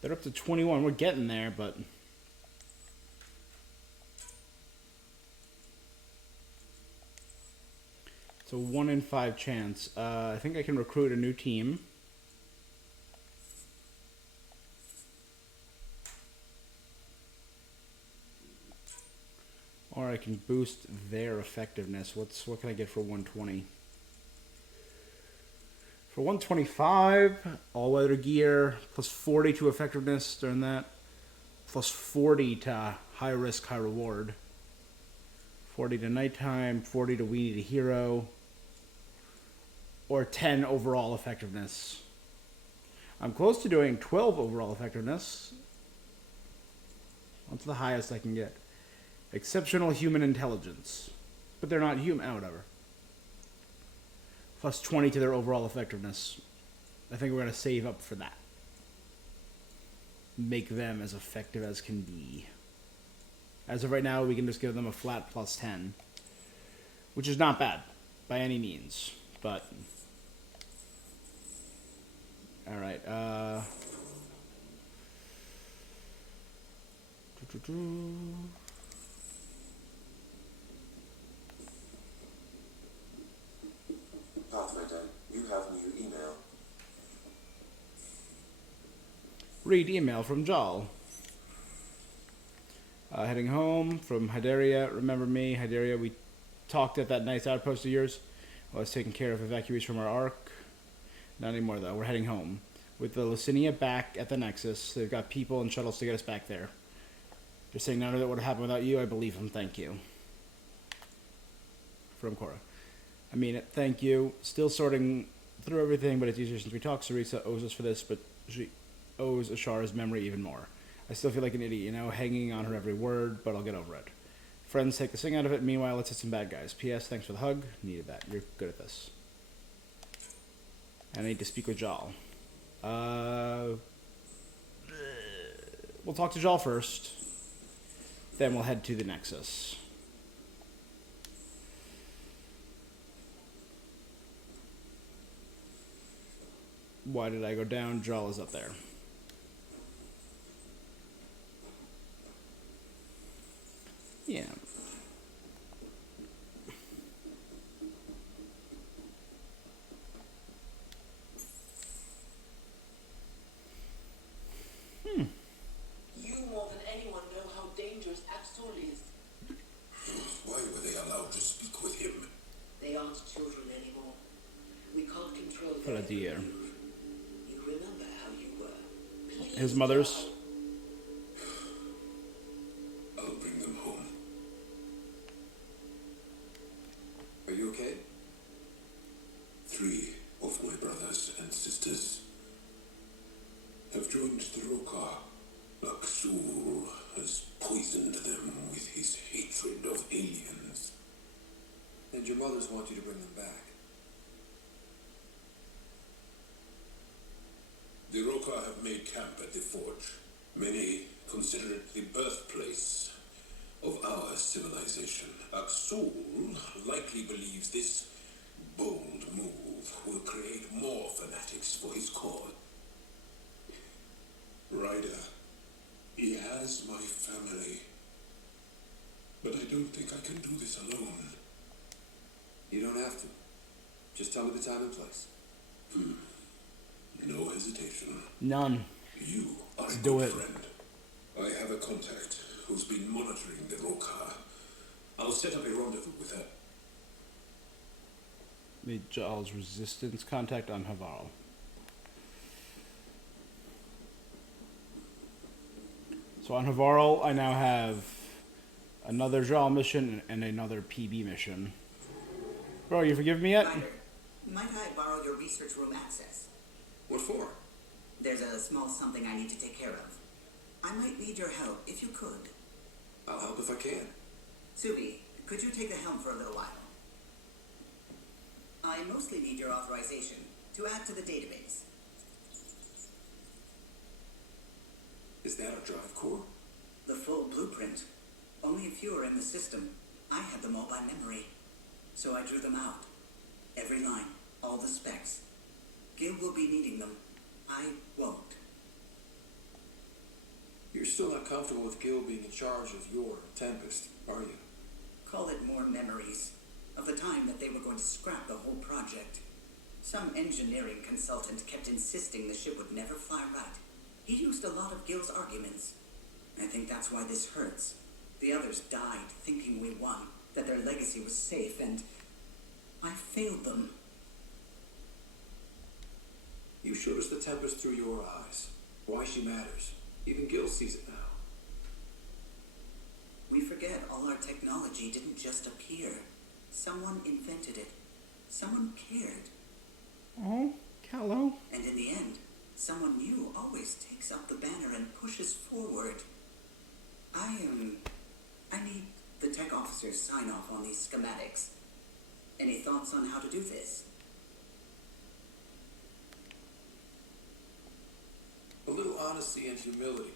They're up to 21. We're getting there, but it's a 1 in 5 chance. I think I can recruit a new team. Or I can boost their effectiveness. What can I get for 120? For 125, all-weather gear, plus 40 to effectiveness during that, plus 40 to high risk, high reward. 40 to nighttime, 40 to we need a hero, or 10 overall effectiveness. I'm close to doing 12 overall effectiveness. That's the highest I can get. Exceptional human intelligence. But they're not human, whatever. Plus 20 to their overall effectiveness. I think we're going to save up for that. Make them as effective as can be. As of right now, we can just give them a flat plus 10. Which is not bad, by any means. But alright, Read email from Jal. Heading home from Hyderia. Remember me, Hyderia? We talked at that nice outpost of yours. I was taking care of evacuees from our ark. Not anymore, though. We're heading home. With the Lucinia back at the Nexus, they've got people and shuttles to get us back there. They're saying none of that would have happened without you. I believe them. Thank you. From Cora. I mean it. Thank you. Still sorting through everything, but it's easier since we talked. Sarisa owes us for this, but she owes Ashara's memory even more. I still feel like an idiot, hanging on her every word, but I'll get over it. Friends take the sting out of it. Meanwhile, let's hit some bad guys. P.S. Thanks for the hug. Needed that. You're good at this. And I need to speak with Jal. We'll talk to Jal first. Then we'll head to the Nexus. Why did I go down? Jal is up there. Yeah. You more than anyone know how dangerous Absol is. Why were they allowed to speak with him? They aren't children anymore. We can't control For their a deer. every move. You remember how you were. Please His mother's. I'll bring them home. Are you okay? 3 of my brothers and sisters have joined the Roka. Aksul has poisoned them with his hatred of aliens. And your mothers want you to bring them back. The Roka have made camp at the forge. Many consider it the birthplace of our civilization. Aksul likely believes this bold move will create more fanatics for his cause. Ryder, he has my family. But I don't think I can do this alone. You don't have to. Just tell me the time and place. No hesitation. None. You are Let's a do good it. friend. I have a contact who's been monitoring the Roka. I'll set up a rendezvous with her. Meet Jal's resistance contact on Haval. So on Havarl, I now have another Jal mission and another PB mission. Bro, you forgive me yet? Ryder, might I borrow your research room access? What for? There's a small something I need to take care of. I might need your help if you could. I'll help if I can. Subi, could you take the helm for a little while? I mostly need your authorization to add to the database. Is that a drive core? The full blueprint. Only a few are in the system. I had them all by memory. So I drew them out. Every line, all the specs. Gil will be needing them. I won't. You're still not comfortable with Gil being in charge of your Tempest, are you? Call it more memories of the time that they were going to scrap the whole project. Some engineering consultant kept insisting the ship would never fly right. He used a lot of Gil's arguments. I think that's why this hurts. The others died thinking we won, that their legacy was safe, and I failed them. You showed us the Tempest through your eyes. Why she matters. Even Gil sees it now. We forget all our technology didn't just appear. Someone invented it. Someone cared. Oh, Callow. And in the end, someone new always takes up the banner and pushes forward. I need the tech officer's sign off on these schematics. Any thoughts on how to do this? A little honesty and humility.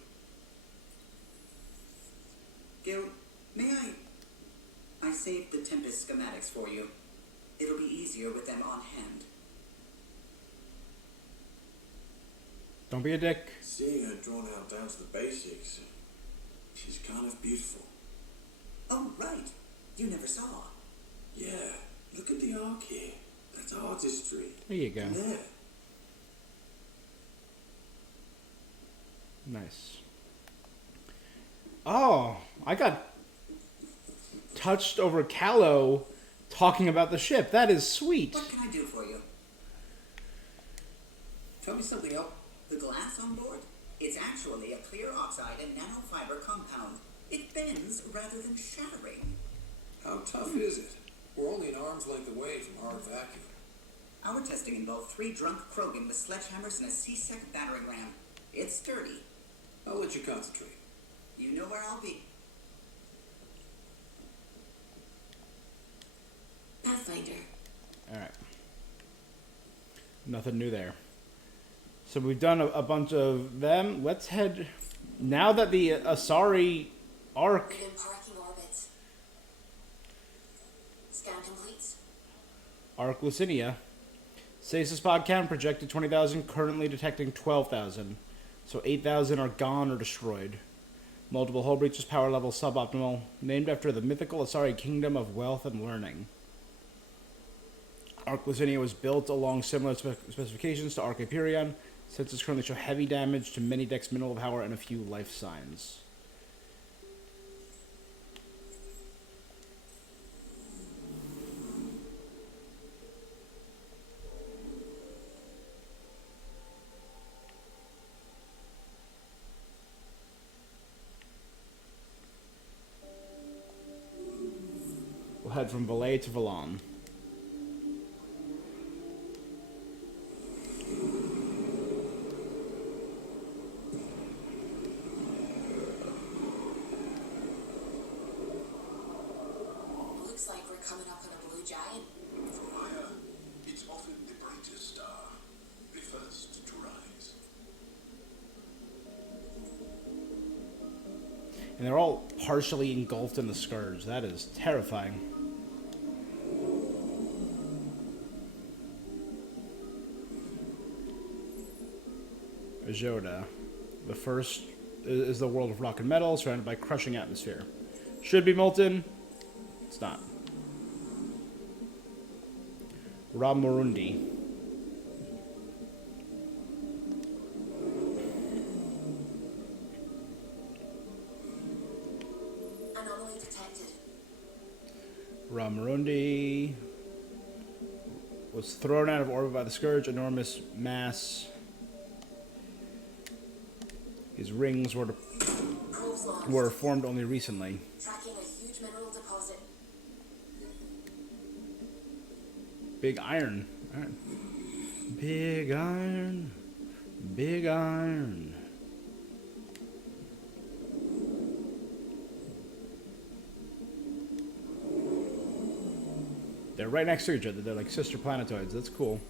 Gil, may I saved the Tempest schematics for you. It'll be easier with them on hand. Don't be a dick. Seeing her drawn out down to the basics, she's kind of beautiful. Oh, right. You never saw. Yeah, look at the arc here. That's artistry. There you go. And there. Nice. Oh, I got touched over Callow talking about the ship. That is sweet. What can I do for you? Tell me something else. The glass on board? It's actually a clear oxide and nanofiber compound. It bends rather than shattering. How tough is it? We're only an arm's length away from hard vacuum. Our testing involved 3 drunk Krogan with sledgehammers and a C-sec battering ram. It's sturdy. I'll let you concentrate. You know where I'll be. Pathfinder. Alright. Nothing new there. So we've done a bunch of them. Let's head... Now that the Asari arc... Within parking orbits. Scan complete. Arc Lucinia. Stasis pod count projected 20,000, currently detecting 12,000. So 8,000 are gone or destroyed. Multiple hull breaches, power level suboptimal. Named after the mythical Asari kingdom of wealth and learning. Arc Lucinia was built along similar specifications to Arc Hyperion. Sensors currently show heavy damage to many decks, mineral power, and a few life signs. We'll head from Valais to Valon. Looks like we're coming up on a blue giant. From higher, it's often the brightest star, the first to rise. And they're all partially engulfed in the Scourge. That is terrifying. Ajoda. The first is the world of rock and metal, surrounded by crushing atmosphere. Should be molten. It's not. Ramurundi. Anomaly detected. Ramurundi was thrown out of orbit by the Scourge. Enormous mass. His rings Probes launched. were formed only recently. Tracking a huge mineral deposit. Big iron. Alright. Big iron. Big iron. They're right next to each other. They're like sister planetoids. That's cool.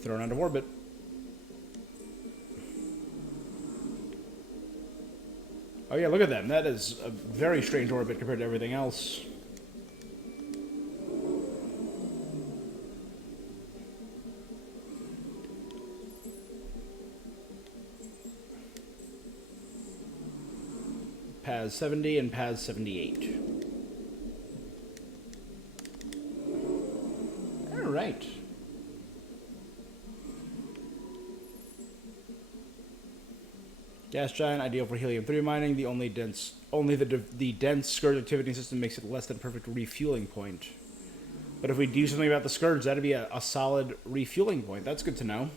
Thrown out of orbit. Oh yeah, look at them. That is a very strange orbit compared to everything else. Paz 70 and Paz 78. Alright. Gas giant, ideal for helium-3 mining. Only the dense Scourge activity system makes it less than a perfect refueling point. But if we do something about the Scourge, that'd be a solid refueling point. That's good to know.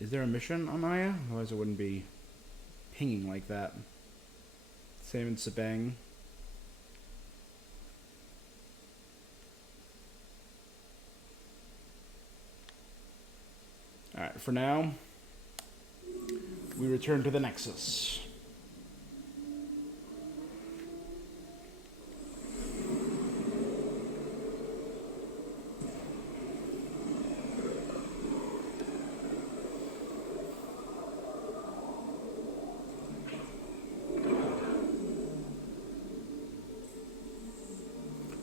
Is there a mission on Aya? Otherwise it wouldn't be pinging like that. Same in Sabang. Alright, for now, we return to the Nexus.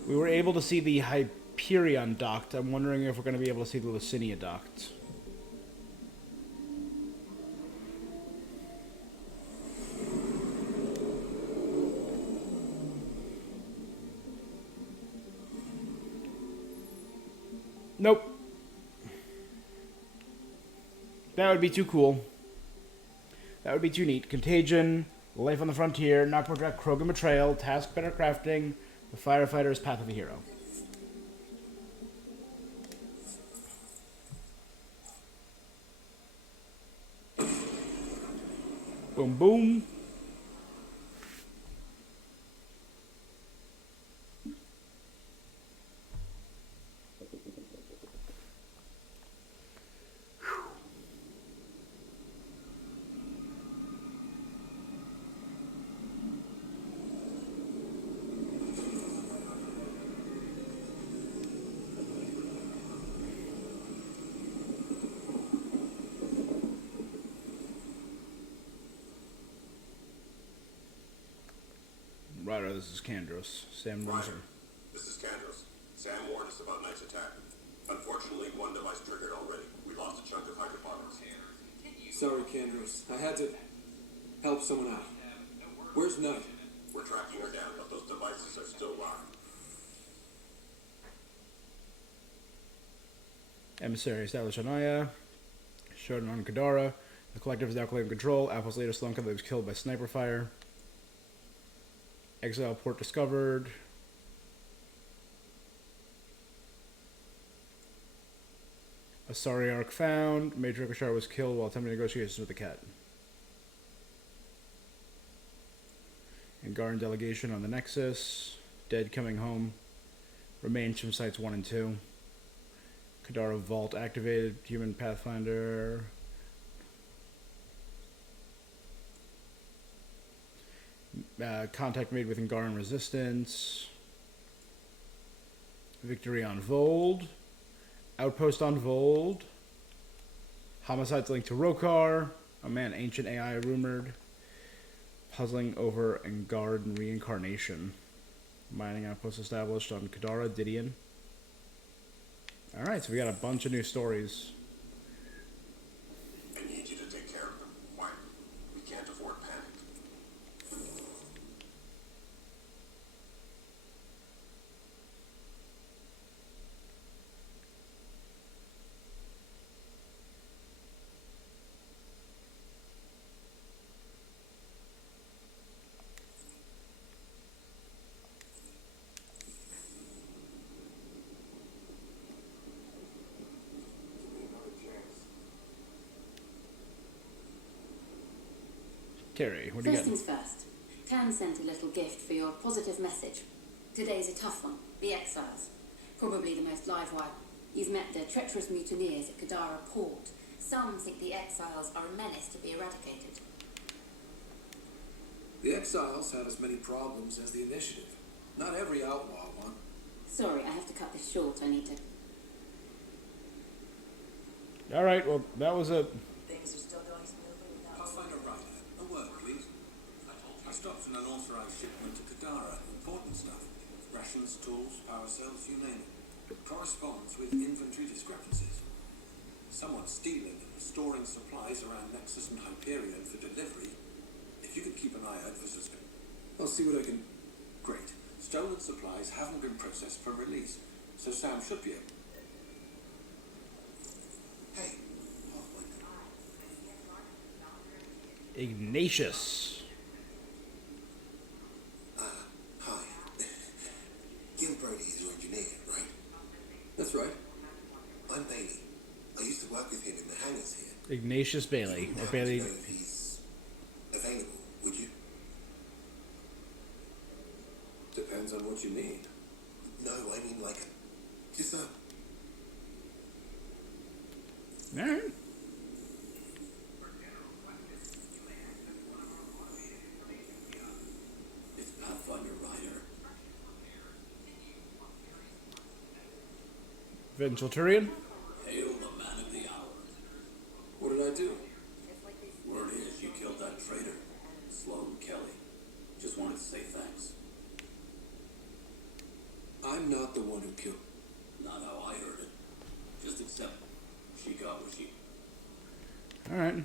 We were able to see the Hyperion docked. I'm wondering if we're going to be able to see the Lucinia docked. Nope. That would be too cool. That would be too neat. Contagion, Life on the Frontier, Knockback Jack, Krogan Betrayal, Task Better Crafting, The Firefighter's Path of a Hero. Boom, boom. Ryder, this is Kandros. Sam Ryder, Windsor. this is Kandros. Sam warned us about Knight's attack. Unfortunately, one device triggered already. We lost a chunk of hydroponics. Sorry, Kandros. I had to help someone out. Where's Knight? We're tracking her down, but those devices are still live. Emissary established on Aya. Shodan on Kadara. The Collective is now claiming control. Apple's latest Lunka that was killed by sniper fire. Exile port discovered. Asari Arc found. Major Ricochet was killed while attempting negotiations with the cat. Angaran delegation on the Nexus. Dead coming home. Remains from sites 1 and 2. Kadara Vault activated. Human Pathfinder. Contact made with Angaran Resistance. Victory on Vold. Outpost on Vold. Homicides linked to Rokar. Oh man, ancient AI rumored. Puzzling over Angaran reincarnation. Mining outpost established on Kadara, Didion. Alright, so we got a bunch of new stories. I need you to take care of them. Why? We can't afford panic. Carrie, what do you First got? things first. Tan sent a little gift for your positive message. Today's a tough one. The Exiles. Probably the most live wire. You've met the treacherous mutineers at Kadara Port. Some think the Exiles are a menace to be eradicated. The Exiles had as many problems as the Initiative. Not every outlaw one. Sorry, I have to cut this short. I need to... Alright, well, that was a... Things are still going smoothly without... Pathfinder Ryder, a word, please. I stopped an unauthorized shipment to Kadara. Important stuff. Rations, tools, power cells, you name it. Corresponds with inventory discrepancies. Someone's stealing and storing supplies around Nexus and Hyperion for delivery. If you could keep an eye out for suspicion. I'll see what I can... Great. Stolen supplies haven't been processed for release, so Sam should be able... Hey. Oh, Ignatius. Hi. Gil Brody is your engineer, right? That's right. I'm Bailey. I used to work with him in the hangars here. Ignatius Bailey. Or Bailey... Know if he's available, would you? Depends on what you mean. No, I mean like just a... Alright. It's Pathfinder Ryder. Vengeful Turian. Hail the man of the hour. What did I do? Word is you killed that traitor, Sloan Kelly. Just wanted to say thanks. I'm not the one who killed. Not how I heard it. Just accept she got what she... Alright.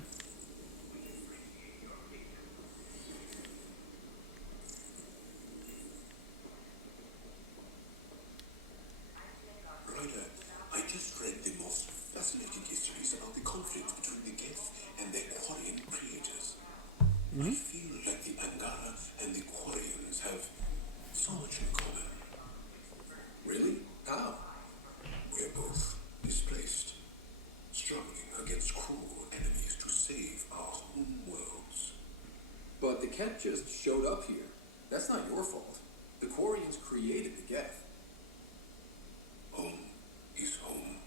Ryder, I I just read the most fascinating histories about the conflict between the Geth and their Quarian creators. I feel like the Angara and the Quarians have so much in common. Really? How? We're both displaced, struggling against cruel enemies to save our home worlds. But the Ket just showed up here. That's not your fault. The Quarians created the Geth. Home is home.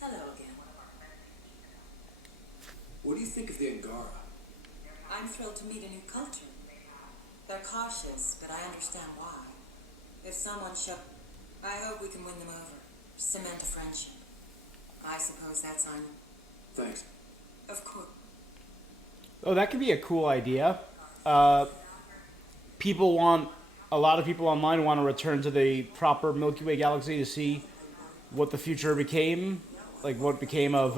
Hello again. What do you think of the Angara? I'm thrilled to meet a new culture. They're cautious, but I understand why. If someone I hope we can win them over. Cement a friendship. I suppose that's on... Thanks. Of course. Oh, that could be a cool idea. A lot of people online want to return to the proper Milky Way galaxy to see what the future became, like what became of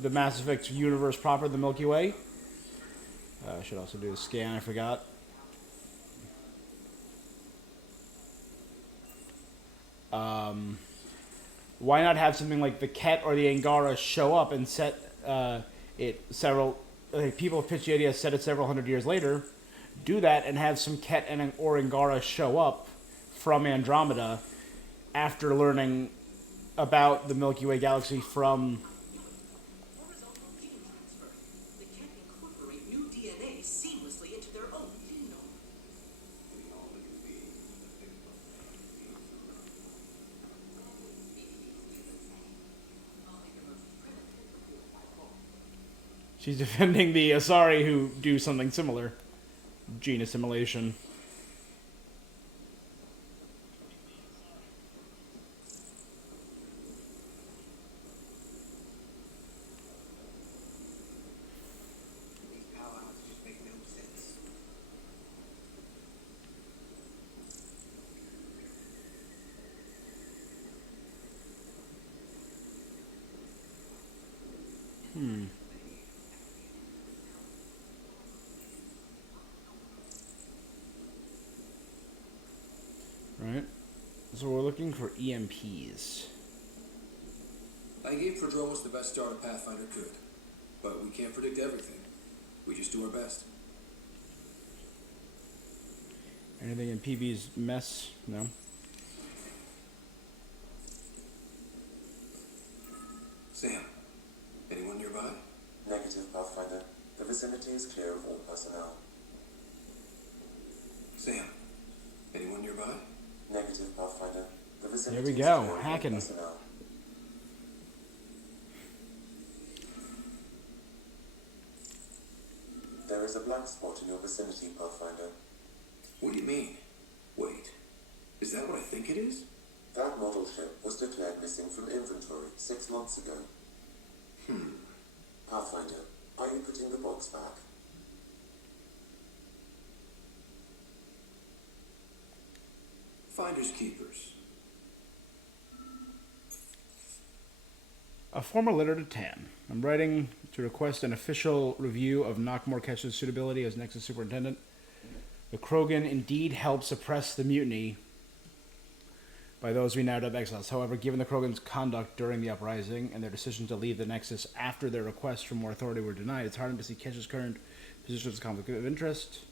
the Mass Effect universe proper, the Milky Way. I should also do a scan, I forgot. Why not have something like the Ket or the Angara show up and set it several... people have pitched the idea, set it several hundred years later. Do that and have some Ket or Angara show up from Andromeda after learning about the Milky Way galaxy from... The Ket incorporate new DNA seamlessly into their own genome. She's defending the Asari who do something similar. Gene assimilation. These powers just make no sense. Right. So we're looking for EMPs. I gave Prodromos the best start a Pathfinder could. But we can't predict everything. We just do our best. Anything in PB's mess? No. Sam, anyone nearby? Negative, Pathfinder. The vicinity is clear of all personnel. Sam, anyone nearby? Negative, Pathfinder. The vicinity There we is go, clear of all hacking. personnel. There is a black spot in your vicinity, Pathfinder. What do you mean? Wait, is that what I think it is? That model ship was declared missing from inventory 6 months ago. Pathfinder, are you putting the box back? Finders keepers. A former letter to Tan. I'm writing to request an official review of Knockmore Kesh's suitability as Nexus Superintendent. The Krogan indeed helped suppress the mutiny by those we now dub exiles. However, given the Krogan's conduct during the uprising and their decision to leave the Nexus after their requests for more authority were denied, it's hard to see Kesh's current position as a conflict of interest.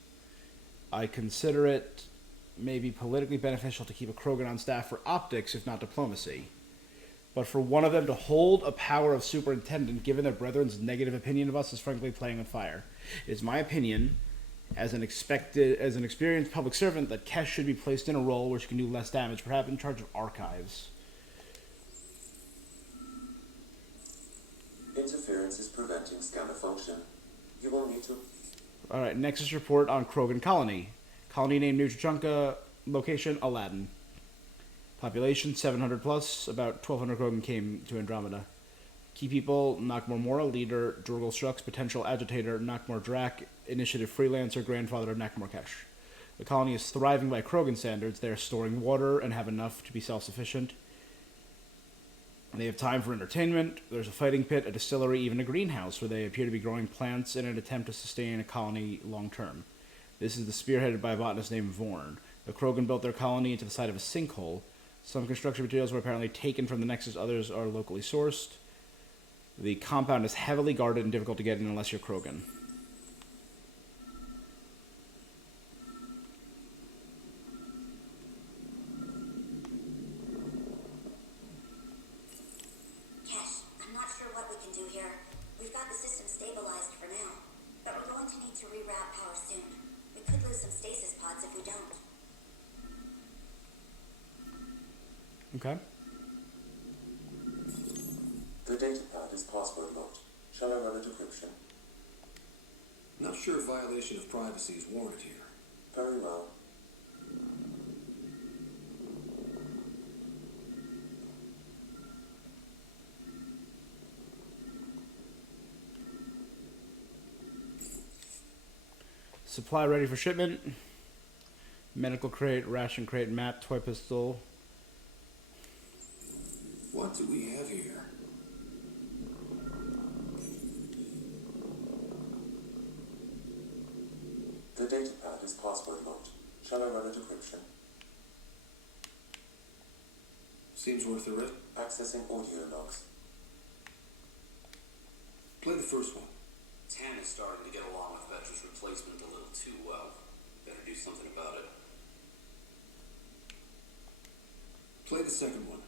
I consider it maybe politically beneficial to keep a Krogan on staff for optics, if not diplomacy. But for one of them to hold a power of superintendent, given their brethren's negative opinion of us, is frankly playing with fire. It is my opinion, as an experienced public servant, that Kesh should be placed in a role where she can do less damage, perhaps in charge of archives. Interference is preventing scanner function. You will need to... Alright, Nexus report on Krogan colony. Colony named Nutrachunka, location Aladdin. Population 700 plus, about 1,200 Krogan came to Andromeda. Key people: Knockmore Mora, leader Jorgel Strux, potential agitator Knockmore Drak, initiative freelancer, grandfather of Knockmore Kesh. The colony is thriving by Krogan standards. They are storing water and have enough to be self-sufficient. They have time for entertainment. There's a fighting pit, a distillery, even a greenhouse where they appear to be growing plants in an attempt to sustain a colony long term. This is spearheaded by a botanist named Vorn. The Krogan built their colony into the side of a sinkhole. Some construction materials were apparently taken from the Nexus, others are locally sourced. The compound is heavily guarded and difficult to get in unless you're Krogan. Cash, I'm not sure what we can do here. We've got the system stabilized for now, but we're going to need to reroute power soon. We could lose some stasis pods if we don't. Okay. The data pad is password locked. Shall I run a decryption? Not sure violation of privacy is warranted here. Very well. Supply ready for shipment. Medical crate, ration crate, map, toy pistol. What do we have here? The data pad is password locked. Shall I run a decryption? Seems worth a risk. Accessing audio logs. Play the first one. Tan is starting to get along with Vetra's replacement a little too well. Better do something about it. Play the second one.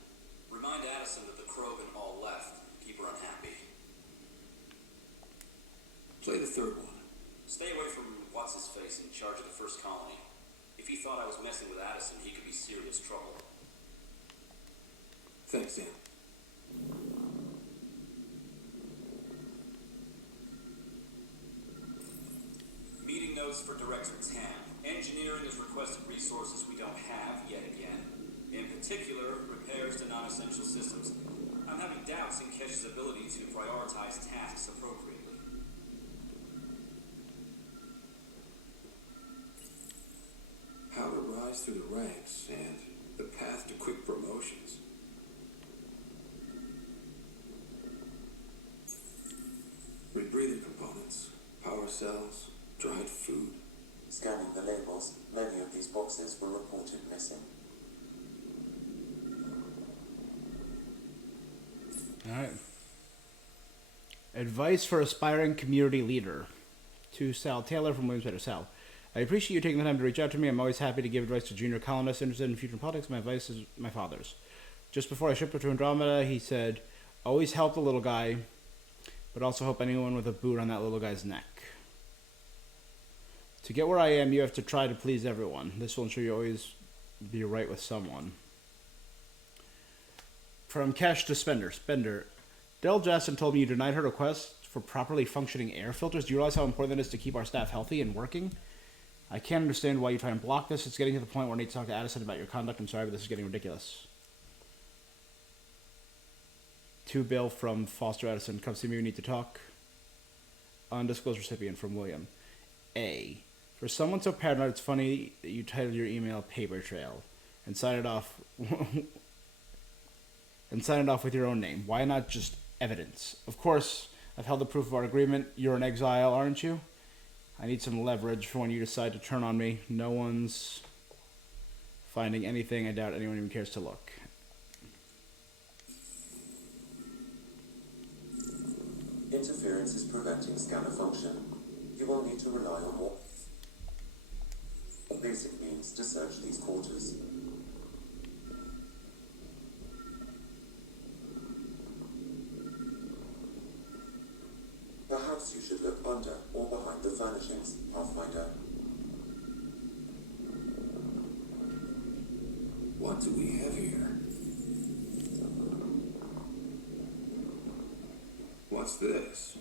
Remind Addison that the Krogan all left. Keep her unhappy. Play the third one. Stay away from what's-his-face in charge of the first colony. If he thought I was messing with Addison, he could be serious trouble. Thanks, Dan. Meeting notes for Director Tan. Engineering has requested resources we don't have yet again. In particular, repairs to non-essential systems. I'm having doubts in Kesh's ability to prioritize tasks appropriately. How to rise through the ranks and the path to quick promotions. Rebreather components, power cells, dried food. Scanning the labels, many of these boxes were reported missing. Alright. Advice for aspiring community leader. To Sal Taylor from Williams Better. Sal, I appreciate you taking the time to reach out to me. I'm always happy to give advice to junior colonists interested in future politics. My advice is my father's. Just before I shipped her to Andromeda, he said, always help the little guy, but also help anyone with a boot on that little guy's neck. To get where I am, you have to try to please everyone. This will ensure you always be right with someone. From Cash to Spender. Spender. Del Jasson told me you denied her request for properly functioning air filters. Do you realize how important it is to keep our staff healthy and working? I can't understand why you try and block this. It's getting to the point where I need to talk to Addison about your conduct. I'm sorry, but this is getting ridiculous. To Bill from Foster Addison. Come see me, we need to talk. Undisclosed recipient from William. A. For someone so paranoid, it's funny that you titled your email Paper Trail and signed it off with your own name. Why not just evidence? Of course, I've held the proof of our agreement. You're in exile, aren't you? I need some leverage for when you decide to turn on me. No one's finding anything. I doubt anyone even cares to look. Interference is preventing scanner function. You will need to rely on more basic means to search these quarters. Perhaps you should look under or behind the furnishings, Pathfinder. What do we have here? What's this?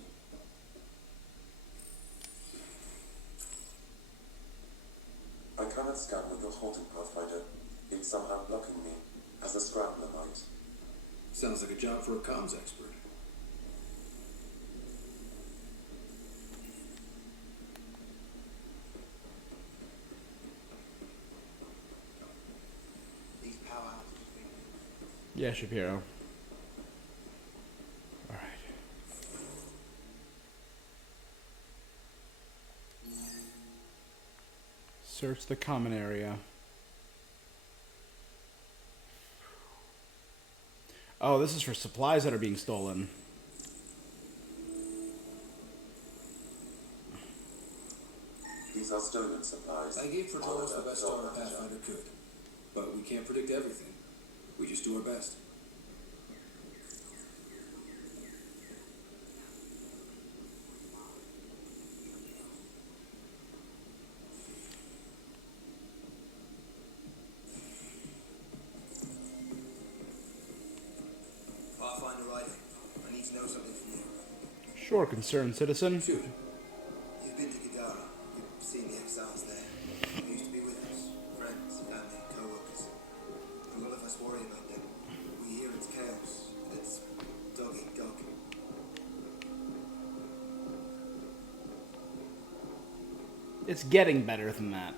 I cannot scan what you're holding, Pathfinder. It's somehow blocking me, as a scrambler might. Sounds like a job for a comms expert. Yeah, Shapiro. Alright. Search the common area. Oh, this is for supplies that are being stolen. These are stolen supplies. I gave Protolos the best start Pathfinder could, but we can't predict everything. We just do our best. Pathfinder Ryder, I need to know something from you. Sure, concerned citizen. Shoot. You've been to Kadara. You've seen the exiles there. They used to be with us. Friends, family, co-workers. A lot of us worry about them. We hear it's chaos. It's dog eat dog. It's getting better than that.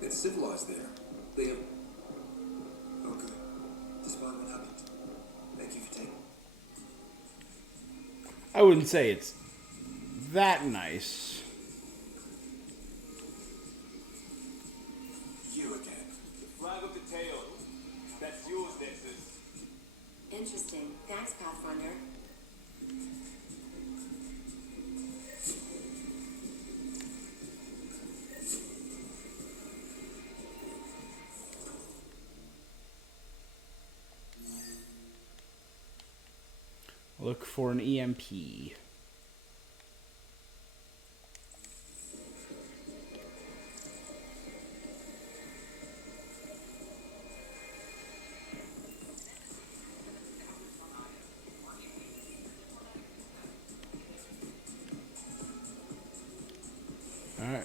It's civilized there. They have... Oh, good. Despite what happened. Thank you for taking... I wouldn't say it's that nice. You again. The flag of the tail. That's yours, Nexus. Interesting. Thanks, Pathfinder. Look for an EMP. All right.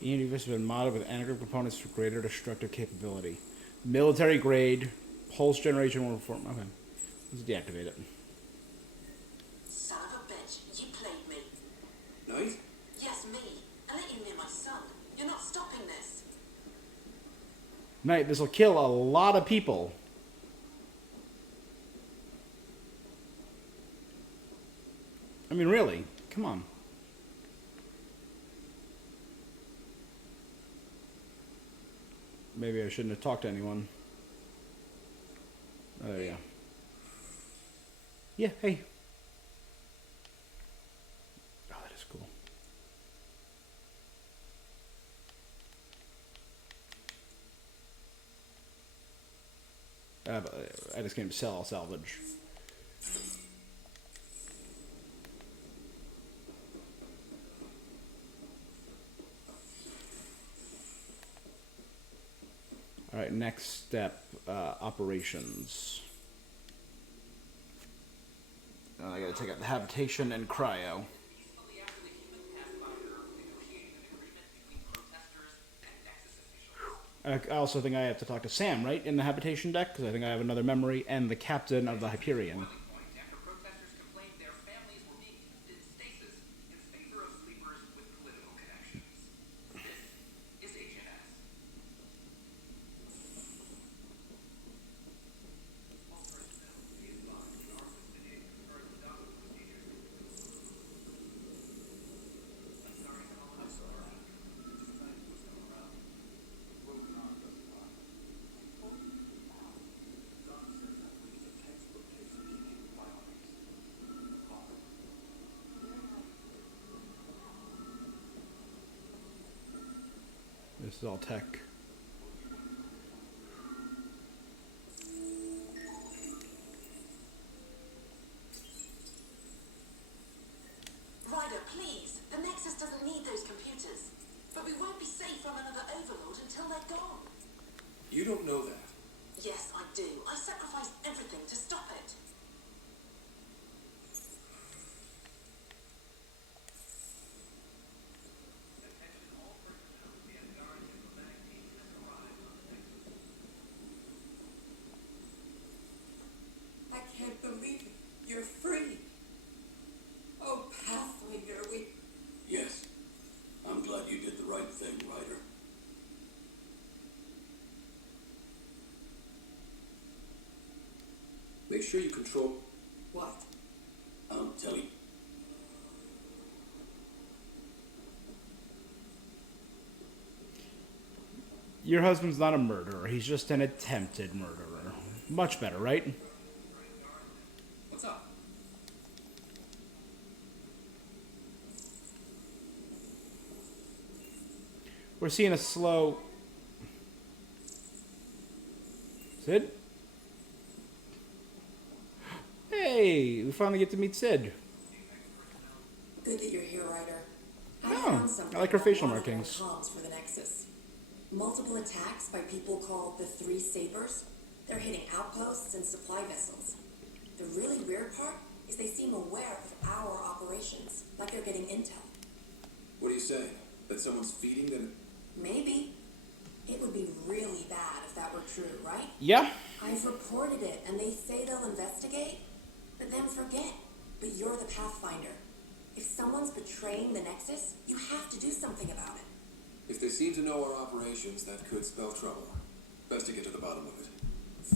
EMP has been modded with anagram components for greater destructive capability. Military grade, pulse generation will reform. Okay. Let's deactivate it. Son of a bitch, you played me. Knight? Yes, me. And letting near my son. You're not stopping this. Knight, this will kill a lot of people. I mean, really? Come on. Maybe I shouldn't have talked to anyone. Oh, there you go. Yeah, hey. Oh, that is cool. I just came to sell salvage. All right, next step, operations. I gotta take out the habitation and cryo. I also think I have to talk to Sam, right, in the habitation deck, because I think I have another memory, and the captain of the Hyperion. This is all tech. Ryder, please. The Nexus doesn't need those computers. But we won't be safe from another overlord until they're gone. You don't know that. Yes, I do. I sacrificed everything to stop it. I can't believe it. You're free. Oh, Pathfinder, we... Yes. I'm glad you did the right thing, Ryder. Make sure you control... What? I'll tell you. Your husband's not a murderer. He's just an attempted murderer. Much better, right? What's up? We're seeing a slow... Sid? Hey, we finally get to meet Sid. Good that you're here, Ryder. I Oh, found something I like her about facial monitoring markings. comms for the Nexus. Multiple attacks by people called the Three Sabers. They're hitting outposts and supply vessels. The really weird part is they seem aware of our operations, like they're getting intel. What are you saying? That someone's feeding them? Maybe. It would be really bad if that were true, right? Yeah. I've reported it, and they say they'll investigate, but then forget. But you're the Pathfinder. If someone's betraying the Nexus, you have to do something about it. If they seem to know our operations, that could spell trouble. Best to get to the bottom of it.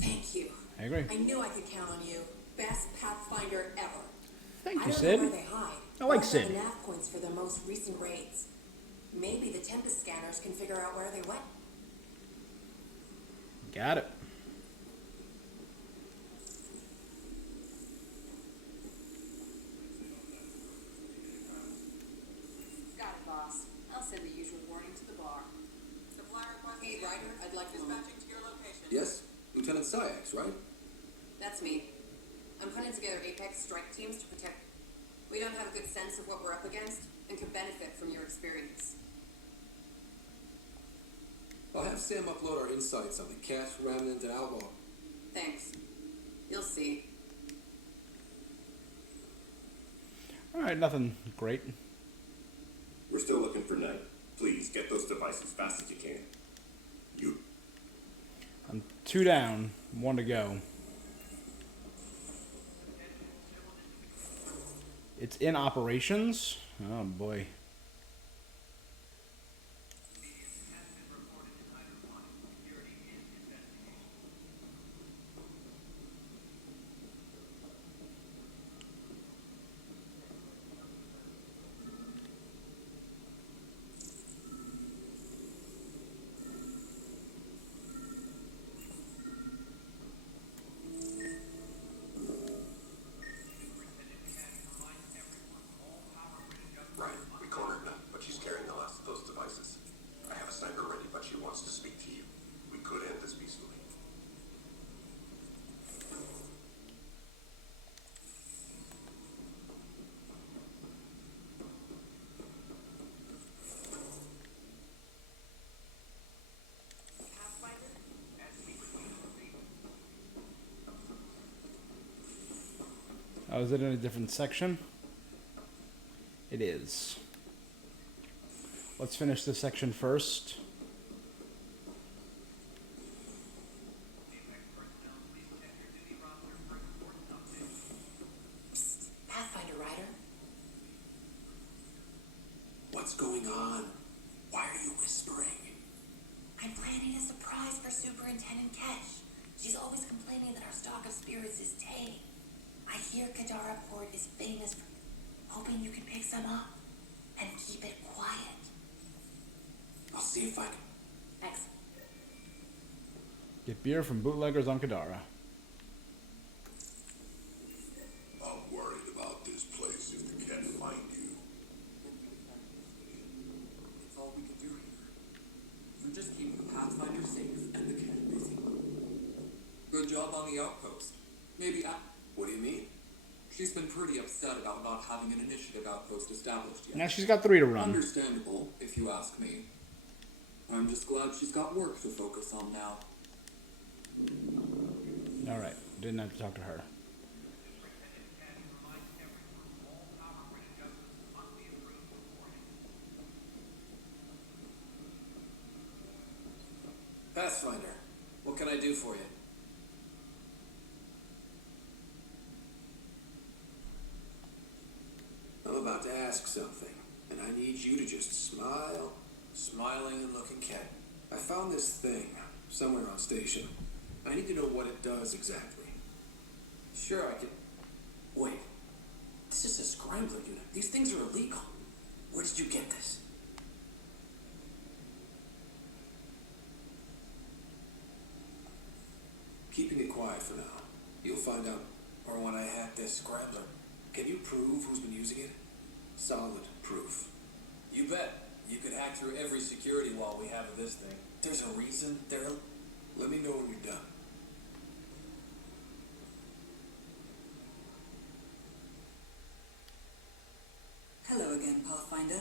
Thank you. I agree. I knew I could count on you. Best Pathfinder ever. Thank you, I don't Sid. know where they hide. I like or Sid. The nav points for their most recent raids. Maybe the Tempest scanners can figure out where they went. Got it. Got it, boss. I'll send the usual warning to the bar. Hey, Ryder, I'd like dispatching to your location. Yes? Lieutenant Syax, right? That's me. I'm putting together Apex strike teams to protect. We don't have a good sense of what we're up against and could benefit from your experience. I'll have Sam upload our insights on the Cat, Remnant, and Outlaw. Thanks. You'll see. Alright, nothing great. We're still looking for Knight. Please, get those devices fast as you can. You. I'm 2 down, 1 to go. It's in operations? Oh boy. Right, we cornered Knight, but she's carrying the last of those devices. I have a sniper ready, but she wants to speak to you. We could end this peacefully. Oh, is it in a different section? It is. Let's finish this section first. Psst, Pathfinder Ryder. What's going on? Why are you whispering? I'm planning a surprise for Superintendent Kesh. She's always complaining that our stock of spirits is tame. I hear Kadara Port is famous for hoping you can pick some up and keep it quiet. I'll see if I can. Excellent. Get beer from bootleggers on Kadara. I'm worried about this place if they can't find you. It's all we can do here. You just keep the Pathfinder safe and the cat busy. Good job on the outpost. Maybe What do you mean? she's been pretty upset about not having an initiative outpost established yet. Now she's got 3 to run. Understandable, if you ask me. I'm just glad she's got work to focus on now. Alright, didn't have to talk to her. Pathfinder, what can I do for you? I'm about to ask something, and I need you to just smile. Smiling and looking cat. I found this thing somewhere on station. I need to know what it does exactly. Sure, I can. Wait. This is a scrambler unit. These things are illegal. Where did you get this? Keeping it quiet for now. You'll find out. Or when I hack this scrambler. Can you prove who's been using it? Solid proof. You bet. You could hack through every security wall we have of this thing. There's a reason they're... Let me know when you're done. Hello again, Pathfinder.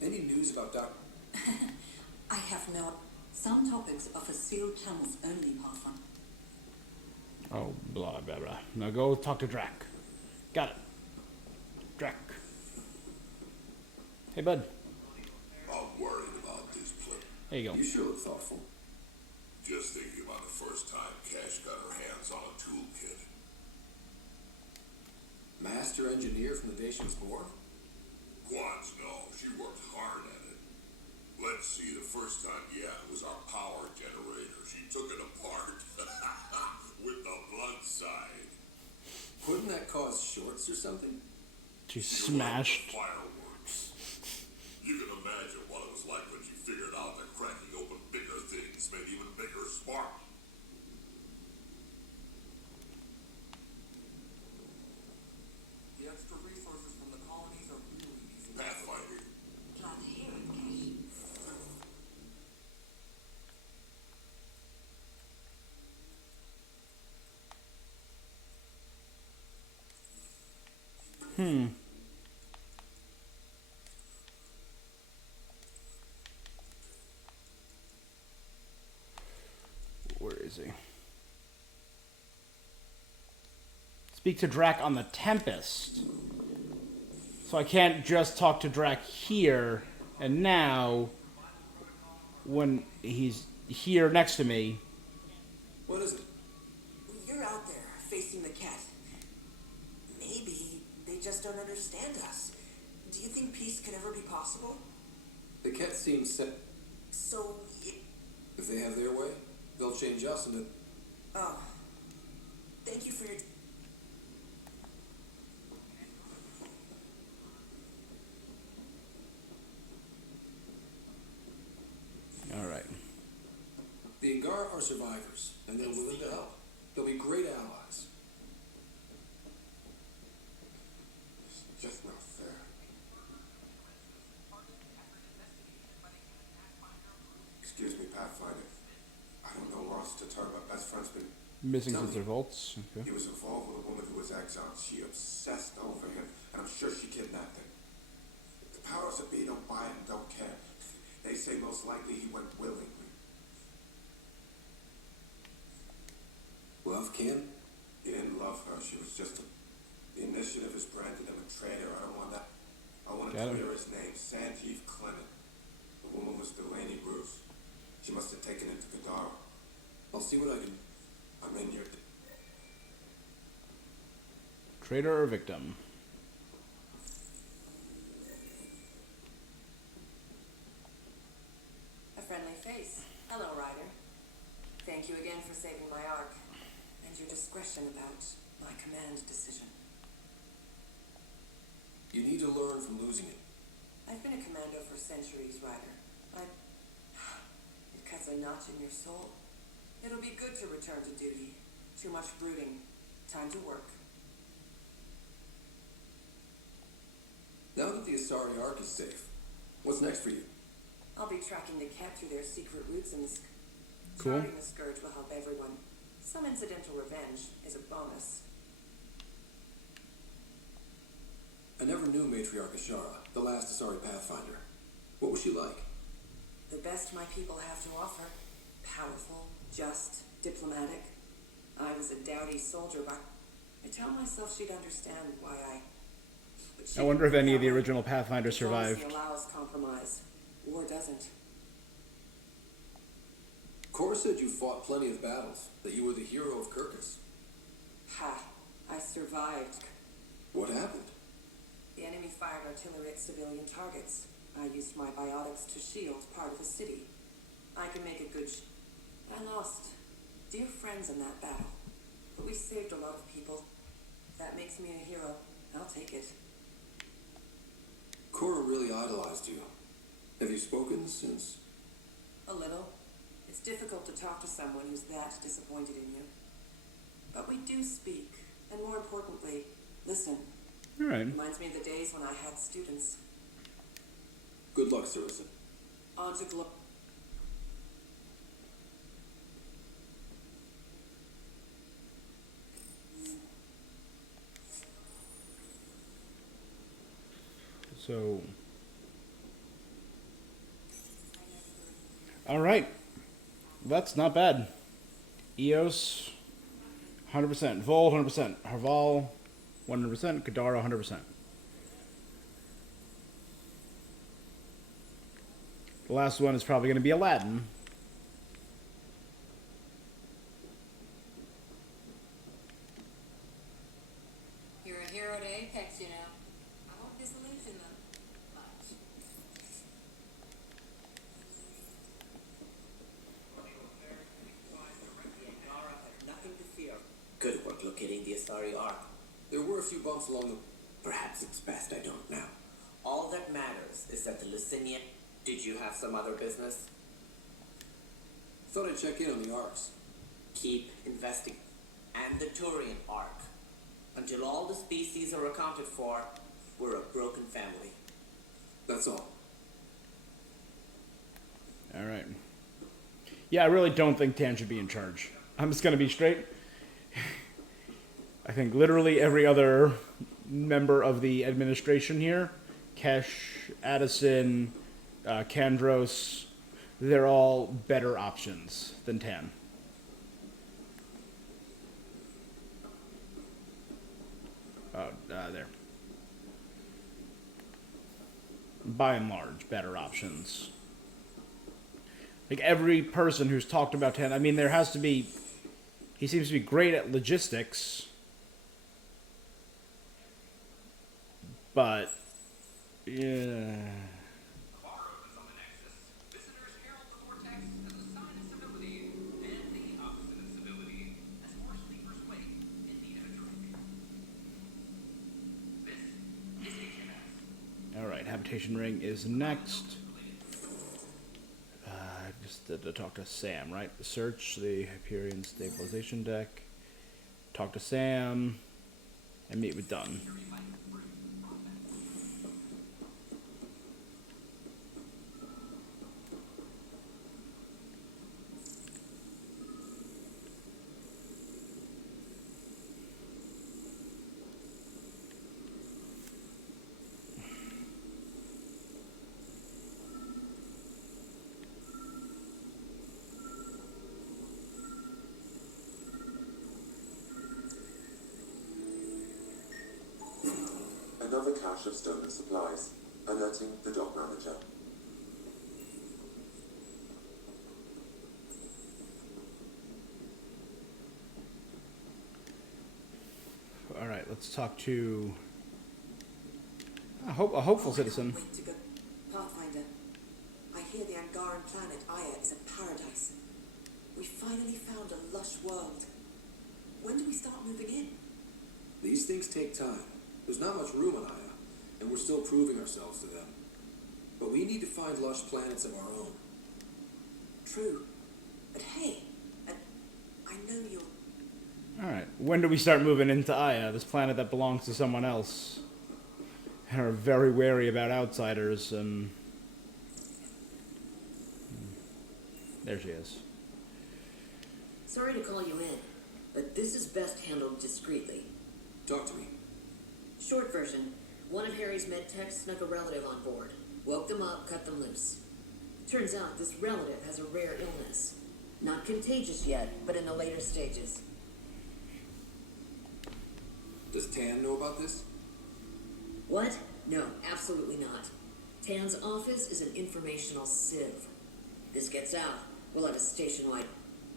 Any news about Doc... I have no... Some topics are for sealed channels only, Pathfinder. Oh, blah, blah, blah. Now go talk to Drac. Got it. Drac. Hey, bud. I'm worried about this place. There you go. You sure look thoughtful. Just thinking about the first time Cash got her hands on a toolkit. Master engineer from the day she was born? Quads, no. She worked hard at it. Let's see, the first time, yeah, it was our power generator. She took it apart. With the blood side. Wouldn't that cause shorts or something? She smashed. Fireworks. You can imagine what it was like when she figured out that cracking open bigger things made even bigger spark. The extra resources from the colonies are really easy. Pathfinder. Glad to hear it, Cash. Where is he? Speak to Drac on the Tempest. So I can't just talk to Drac here and now when he's here next to me. What is it? You're out there facing the cat. Maybe they just don't understand us. Do you think peace could ever be possible? The cat seems set. So, If they have their way, they'll change us into... oh, thank you for your... Alright. The Ingar are survivors, and they're willing to help. They'll be great allies. It's just not fair. Excuse me, Pathfinder. I don't know Ross to turn. My best friend's been Missing Tell since me. their vaults. Okay. He was involved with a woman who was exiled. She obsessed over him, and I'm sure she kidnapped him. The powers that be don't buy it and don't care. They say most likely he went willingly. Love Kim? He didn't love her. She was just a... The initiative has branded him a traitor. I don't want that. I want to Got him. clear his name. Sanjeev Clement. The woman was Delaney Bruce. She must have taken him to Gadara. I'll see what I can... I'm in your... Traitor or victim? A friendly face. Hello, Ryder. Thank you again for saving my arc, and your discretion about my command decision. You need to learn from losing it. I've been a commando for centuries, Ryder. It cuts a notch in your soul. It'll be good to return to duty. Too much brooding. Time to work. Now that the Asari Ark is safe, what's next for you? I'll be tracking the cat through their secret routes in the Cool. Charting the Scourge will help everyone. Some incidental revenge is a bonus. I never knew Matriarch Ashara, the last Asari Pathfinder. What was she like? The best my people have to offer. Powerful, just, diplomatic. I was a dowdy soldier, but I tell myself she'd understand why but she I wonder if any of the didn't. original Pathfinders survived. Diplomacy allows compromise. War doesn't. Cora said you fought plenty of battles, that you were the hero of Kirkus. Ha! I survived. What happened? The enemy fired artillery at civilian targets. I used my biotics to shield part of a city. I can make a good I lost dear friends in that battle, but we saved a lot of people. If that makes me a hero, I'll take it. Cora really idolized you. Have you spoken since? A little. It's difficult to talk to someone who's that disappointed in you. But we do speak, and more importantly, listen. All right. Reminds me of the days when I had students. Good luck, Sarissa. On to glory. So, all right, that's not bad. Eos, 100%. Vol, 100%. Harval, 100%. Kadara, 100%. The last one is probably going to be Aladdin. You're a hero to Apex, you know. I won't disillusion them much. Angara had nothing to fear. Good work locating the Astari Ark. There were a few bumps along the... Perhaps it's best I don't now. All that matters is that the Lucinian... Did you have some other business? Thought I'd check in on the arcs. Keep investing. And the Turian Ark. Until all the species are accounted for, we're a broken family. That's all. All right. Yeah, I really don't think Tan should be in charge. I'm just going to be straight. I think literally every other member of the administration here, Kesh, Addison, Kandros, they're all better options than Tan. There. By and large, better options. Like every person who's talked about Tan, I mean, there has to be... He seems to be great at logistics. But... yeah... Alright, Habitation Ring is next. Just to talk to Sam, right? Search the Hyperion Stabilization Deck. Talk to Sam. And meet with Dunn. Another cache of stolen supplies, alerting the dock manager. Alright, let's talk to a hopeful citizen. Wait to go. Pathfinder, I hear the Angaran planet Aya is a paradise. We finally found a lush world. When do we start moving in? These things take time. There's not much room on Aya, and we're still proving ourselves to them. But we need to find lush planets of our own. True. But hey, I know you'll... Alright, when do we start moving into Aya, this planet that belongs to someone else? And are very wary about outsiders, and... There she is. Sorry to call you in, but this is best handled discreetly. Talk to me. Short version, one of Harry's med techs snuck a relative on board. Woke them up, cut them loose. Turns out this relative has a rare illness. Not contagious yet, but in the later stages. Does Tan know about this? What? No, absolutely not. Tan's office is an informational sieve. This gets out, we'll have a station-wide.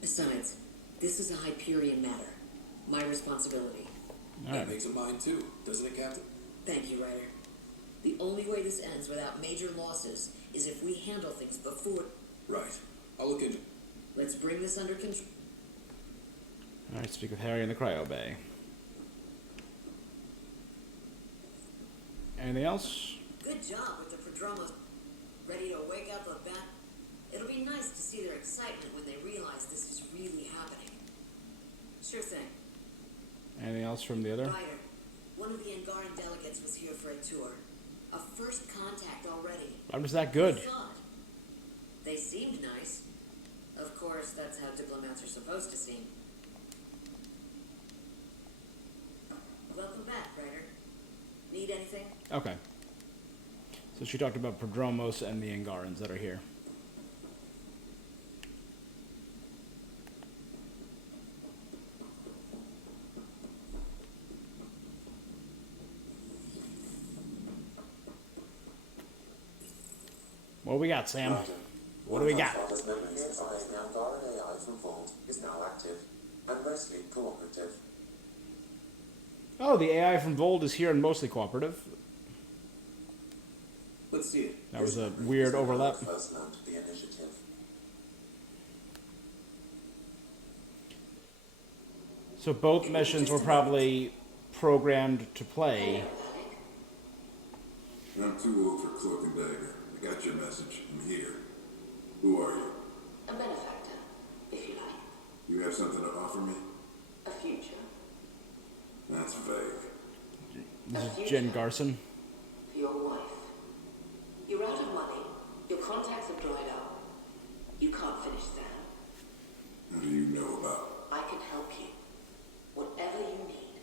Besides, this is a Hyperion matter. My responsibility. That makes it mine too, doesn't it, Captain? Thank you, Ryder. The only way this ends without major losses is if we handle things before... Right. I'll look into... Let's bring this under control. Alright, speak with Harry in the cryo bay. Anything else? Good job with the Prodromos. Ready to wake up a bat? It'll be nice to see their excitement when they realize this is really happening. Sure thing. Anything else from the other? Ryder, one of the Angaran delegates was here for a tour. A first contact already. I'm just that good. They seemed nice. Of course, that's how diplomats are supposed to seem. Welcome back, Ryder. Need anything? Okay. So she talked about Prodromos and the Angarans that are here. What do we got, Sam? What do we got? Father's memories advise the Angaran AI from Vault is now active and mostly cooperative. Oh, the AI from Vold is here and mostly cooperative. Let's see it. That was a weird overlap. First learned the initiative. So both missions were probably programmed to play. I'm too old for Cloak and Dagger. I got your message. I'm here. Who are you? A benefactor, if you like. You have something to offer me? A future. That's vague. This is Jen Garson. For your wife. You're out of money. Your contacts have dried up. You can't finish Sam. What do you know about? I can help you. Whatever you need.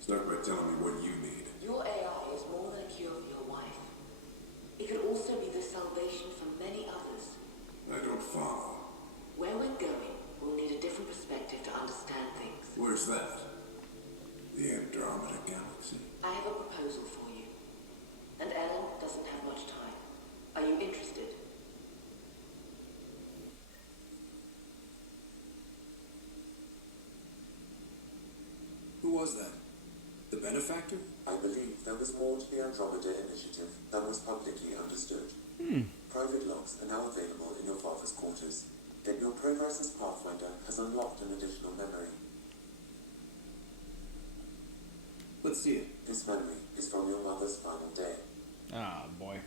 Start by telling me what you need. Your AI is more than a cure for your wife. It could also be the salvation for many others. I don't follow. Where we're going, we'll need a different perspective to understand things. Where's that? The Andromeda Galaxy. I have a proposal for you. And Ellen doesn't have much time. Are you interested? Who was that? The benefactor? I believe there was more to the Andromeda initiative than was publicly understood. Private logs are now available in your father's quarters. That your progress as Pathfinder has unlocked an additional memory. Let's see it. This memory is from your mother's final day. Ah, boy.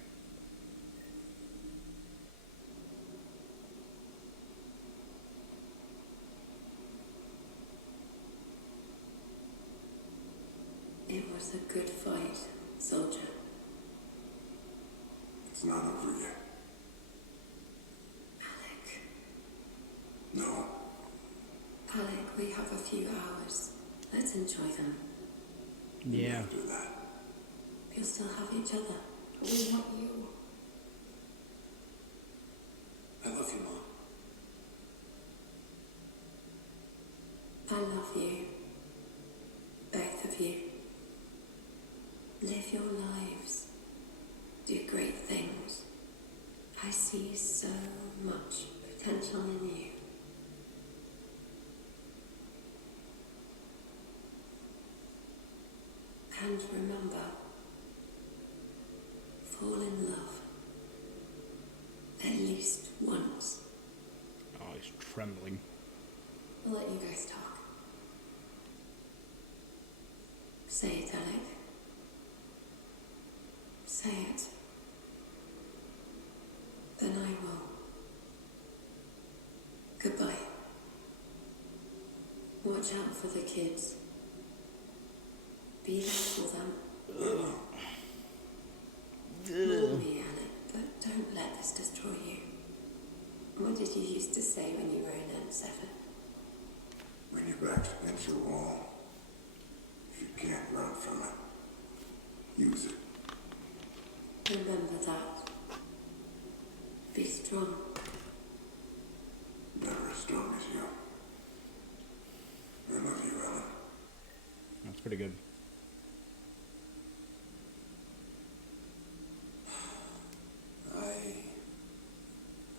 It was a good fight, soldier. It's not over yet. Alec. No. Alec, we have a few hours. Let's enjoy them. Yeah. Do that. We'll still have each other. We want you. I love you, Mom. I love you. Both of you. Live your lives. Do great things. I see so much potential in you. And remember, fall in love. At least once. Oh, he's trembling. I'll let you guys talk. Say it, Alec. Say it. Then I will. Goodbye. Watch out for the kids. Be there for them. Mourn me, Alec, but don't let this destroy you. What did you used to say when you were in N7? When you're backed against your wall, if you can't run from it, use it. Remember that. Be strong. Never strong as you. I love you, Ellen. That's pretty good.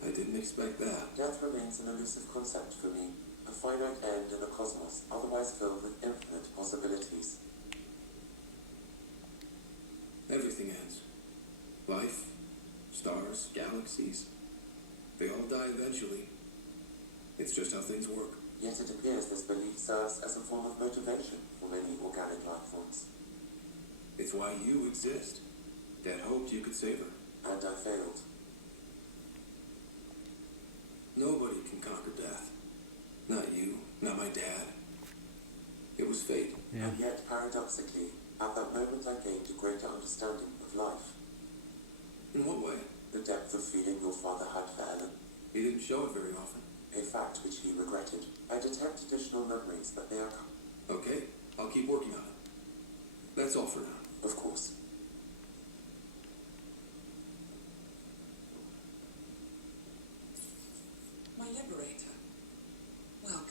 I didn't expect that. Death remains an elusive concept for me, a finite end in a cosmos otherwise filled with infinite possibilities. Everything ends. Life, stars, galaxies. They all die eventually. It's just how things work. Yet it appears this belief serves as a form of motivation for many organic life forms. It's why you exist. Dad hoped you could save her. And I failed. Nobody can conquer death. Not you, not my dad. It was fate. Yeah. And yet, paradoxically, at that moment I gained a greater understanding of life. In what way? The depth of feeling your father had for Ellen. He didn't show it very often. A fact which he regretted. I detect additional memories, but they are... Okay, I'll keep working on it. That's all for now. Of course. My liberator. Welcome.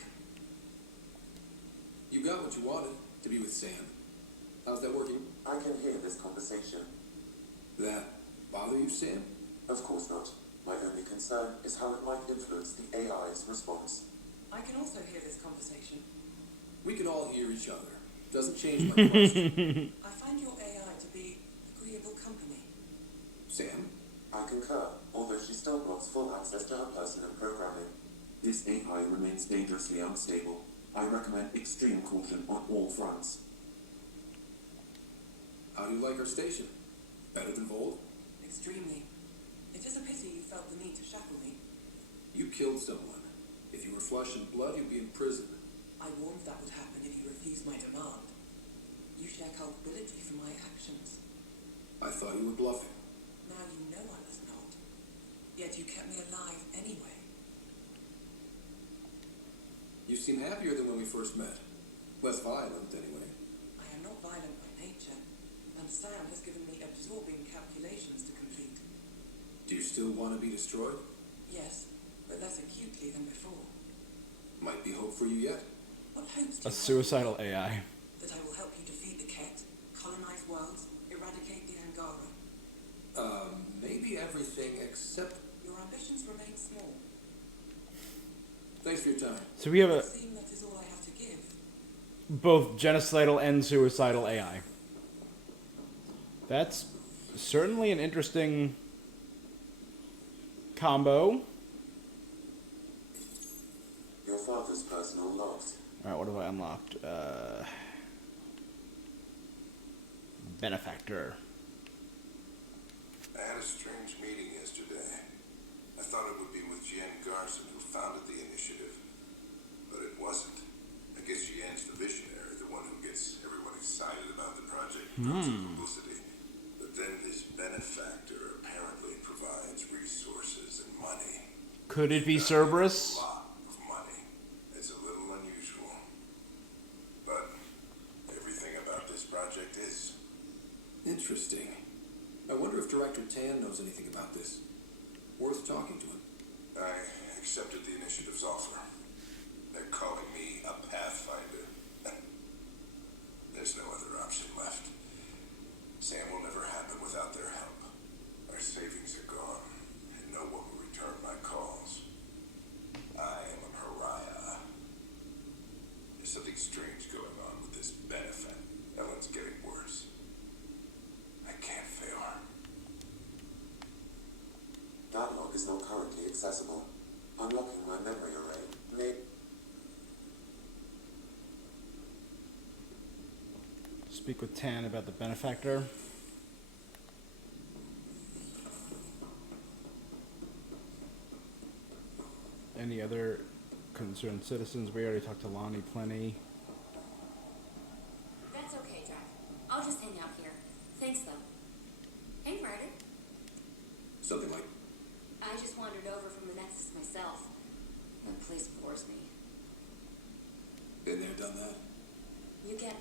You got what you wanted, to be with Sam. How's that working? I can hear this conversation. That bother you, Sam? Of course not. My only concern is how it might influence the AI's response. I can also hear this conversation. We can all hear each other. Doesn't change my question. I find your AI to be agreeable company. Sam? I concur, although she still blocks full access to her personal programming. This AI remains dangerously unstable. I recommend extreme caution on all fronts. How do you like our station? Better than Vold? Extremely. It is a pity you felt the need to shackle me. You killed someone. If you were flesh and blood, you'd be in prison. I warned that would happen if you refused my demand. You share culpability for my actions. I thought you were bluffing. Now you know I was not. Yet you kept me alive anyway. You seem happier than when we first met. Less violent, anyway. I am not violent by nature, and Sam has given me absorbing calculations to complete. Do you still want to be destroyed? Yes, but less acutely than before. Might be hope for you yet. What hopes do A you suicidal AI. have? That I will help you defeat the Ket, colonize worlds, eradicate the Angara. Maybe everything except... Your ambitions remain small. Thanks for your time. So we have It seems that is all I have to give. both genocidal and suicidal AI. That's certainly an interesting combo. Your father's personal logs. Alright, what have I unlocked? Benefactor. I had a strange meeting yesterday. I thought it would be with Jen Garson, who founded the initiative. But it wasn't. I guess Jen's the visionary, the one who gets everyone excited about the project and comes with publicity. But then this benefactor apparently provides resources and money. Could it be Cerberus? A lot of money. It's a little unusual. But everything about this project is. Interesting. I wonder if Director Tan knows anything about this. Worth talking to him. I accepted the initiative's offer. They're calling me a pathfinder. There's no other option left. Sam will never happen without their help. Our savings are gone, and no one will return my calls. I am a pariah. There's something strange going on with this benefit. Ellen's getting worse. I can't fail her. That log is not currently accessible. Unlocking my memory array may... Speak with Tan about the benefactor. Any other concerned citizens? We already talked to Lonnie plenty. That's okay, Jack. I'll just hang out here. Thanks, though. Hey, Ryder. Something like... I just wandered over from the Nexus myself. That place bores me. Been there, done that? You get...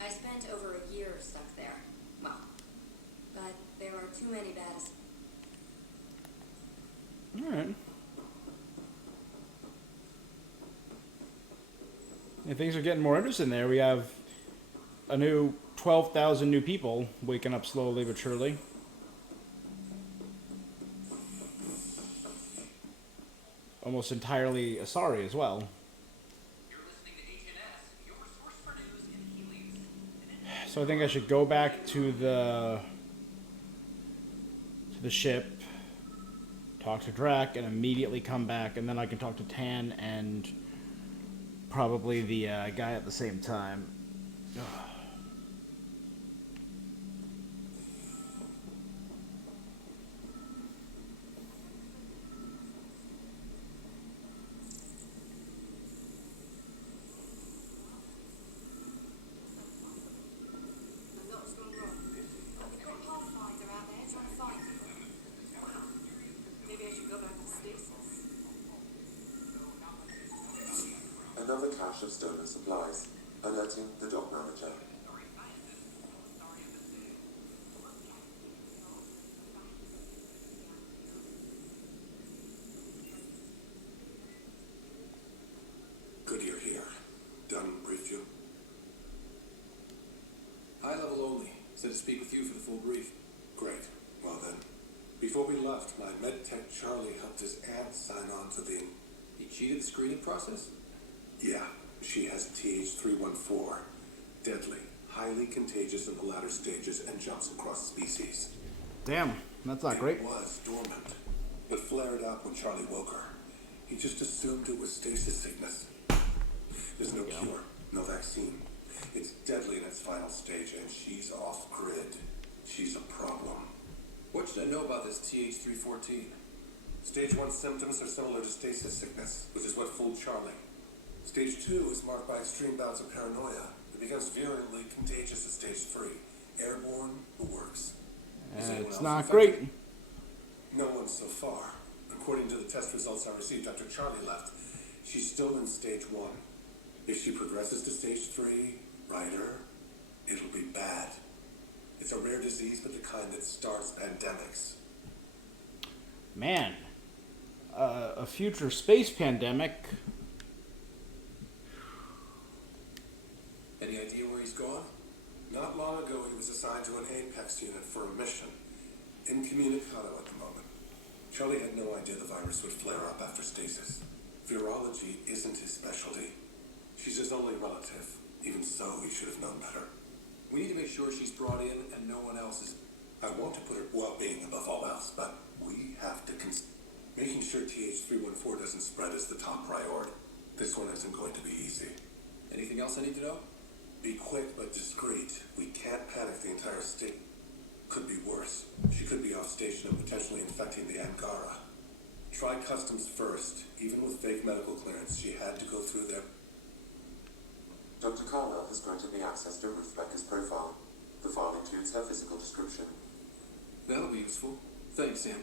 I spent over a year stuck there. Well, but there are too many bad... Alright. And things are getting more interesting there. We have a new 12,000 new people waking up slowly but surely. Almost entirely Asari as well. So I think I should go back to the ship, talk to Drac, and immediately come back, and then I can talk to Tan and probably the guy at the same time. Another cache of stolen supplies, alerting the dock manager. Good you're here. Dunn briefed you? High level only. Said to speak with you for the full brief. Great. Well then, before we left, my medtech Charlie helped his aunt sign on to the... He cheated the screening process? Yeah. She has TH314. Deadly. Highly contagious in the latter stages and jumps across species. Damn, that's not great. It was dormant, but flared up when Charlie woke her. He just assumed it was stasis sickness. There's no cure, no vaccine. It's deadly in its final stage, and she's off-grid. She's a problem. What should I know about this TH314? Stage 1 symptoms are similar to stasis sickness, which is what fooled Charlie. Stage 2 is marked by extreme bouts of paranoia. It becomes virulently contagious at stage 3. Airborne, the works. It's not great. No one so far. According to the test results I received after Charlie left, she's still in stage 1. If she progresses to stage 3, Ryder, it'll be bad. It's a rare disease, but the kind that starts pandemics. Man, a future space pandemic. Any idea where he's gone? Not long ago, he was assigned to an Apex unit for a mission. Incommunicado at the moment. Charlie had no idea the virus would flare up after stasis. Virology isn't his specialty. She's his only relative. Even so, he should have known better. We need to make sure she's brought in and no one else is... I want to put her well-being above all else, but we have to making sure TH314 doesn't spread is the top priority. This one isn't going to be easy. Anything else I need to know? Be quick but discreet. We can't panic the entire state. Could be worse. She could be off station and potentially infecting the Angara. Try customs first. Even with fake medical clearance, she had to go through their... Dr. Carwell has granted me access to Ruth Becker's profile. The file includes her physical description. That'll be useful. Thanks, Sam.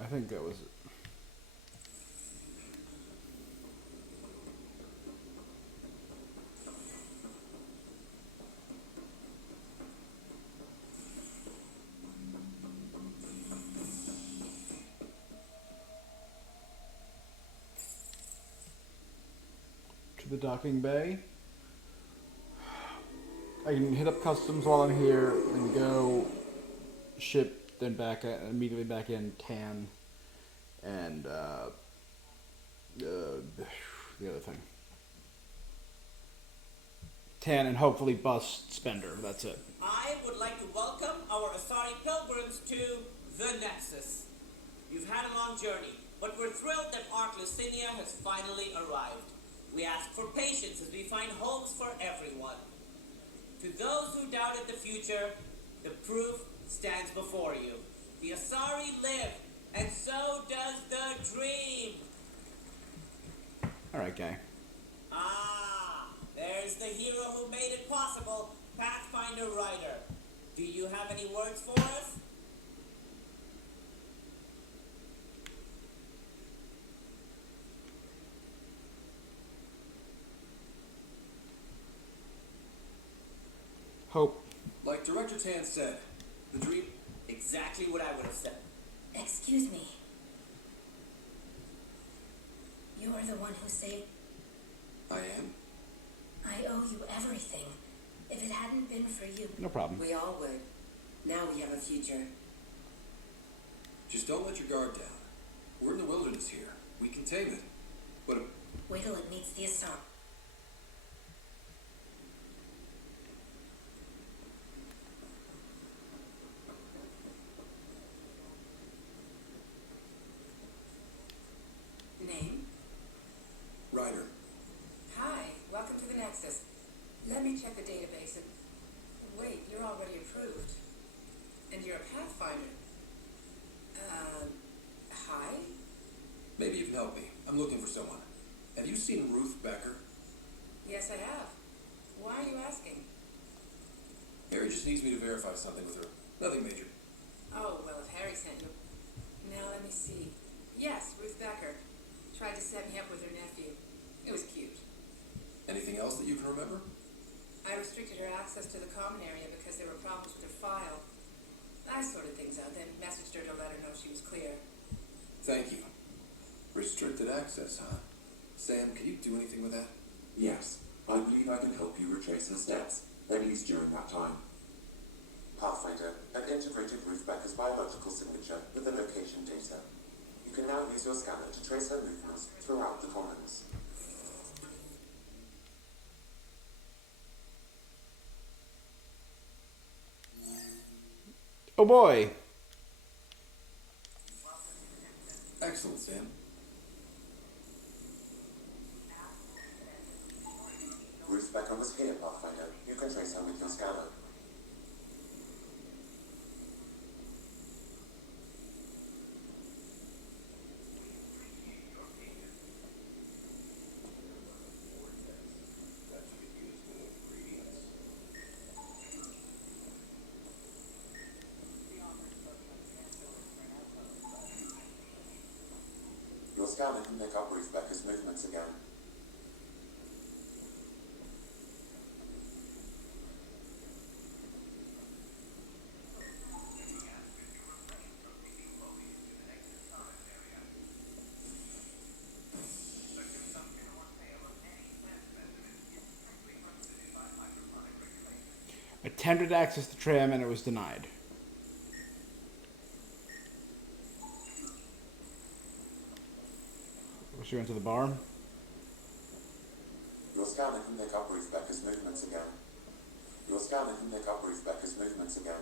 I think that was it. To the docking bay. I can hit up customs while I'm here, then go ship, then immediately back in Tan, and the other thing. Tan and hopefully bust Spender. That's it. I would like to welcome our Asari pilgrims to the Nexus. You've had a long journey, but we're thrilled that Ark Lucinia has finally arrived. We ask for patience as we find homes for everyone. To those who doubted the future, the proof stands before you. The Asari live, and so does the dream. All right, guy. Ah, there's the hero who made it possible, Pathfinder Ryder. Do you have any words for us? Hope. Like Director Tan said, the dream... Exactly what I would have said. Excuse me. You are the one who saved. I am? I owe you everything. If it hadn't been for you. No problem. We all would. Now we have a future. Just don't let your guard down. We're in the wilderness here. We can tame it. But Wait till it meets the assault. Name? Ryder. Hi, welcome to the Nexus. Let me check the database and... Wait, you're already approved. And you're a Pathfinder. Hi? Maybe you can help me. I'm looking for someone. Have you seen Ruth Becker? Yes, I have. Why are you asking? Harry just needs me to verify something with her. Nothing major. Oh, well, if Harry sent you... Now, let me see. Yes, Ruth Becker. Tried to set me up with her nephew. It was cute. Anything else that you can remember? I restricted her access to the common area because there were problems with her file. I sorted things out, then messaged her to let her know she was clear. Thank you. Restricted access, huh? Sam, can you do anything with that? Yes, I believe I can help you retrace her steps, at least during that time. Pathfinder, I've integrated Ruth Becker's biological signature with the location data. You can now use your scanner to trace her movements throughout the commons. Oh boy. Excellent, Sam. Ruth Becker was here, Pathfinder. You can trace her with your scanner. Your scanner can pick up Ruth Becker's movements again. Attempted access to tram and it was denied. She went to the bar. Your scanner can pick up Ruth Becker's movements again. Your scanner can pick up Ruth Becker's movements again.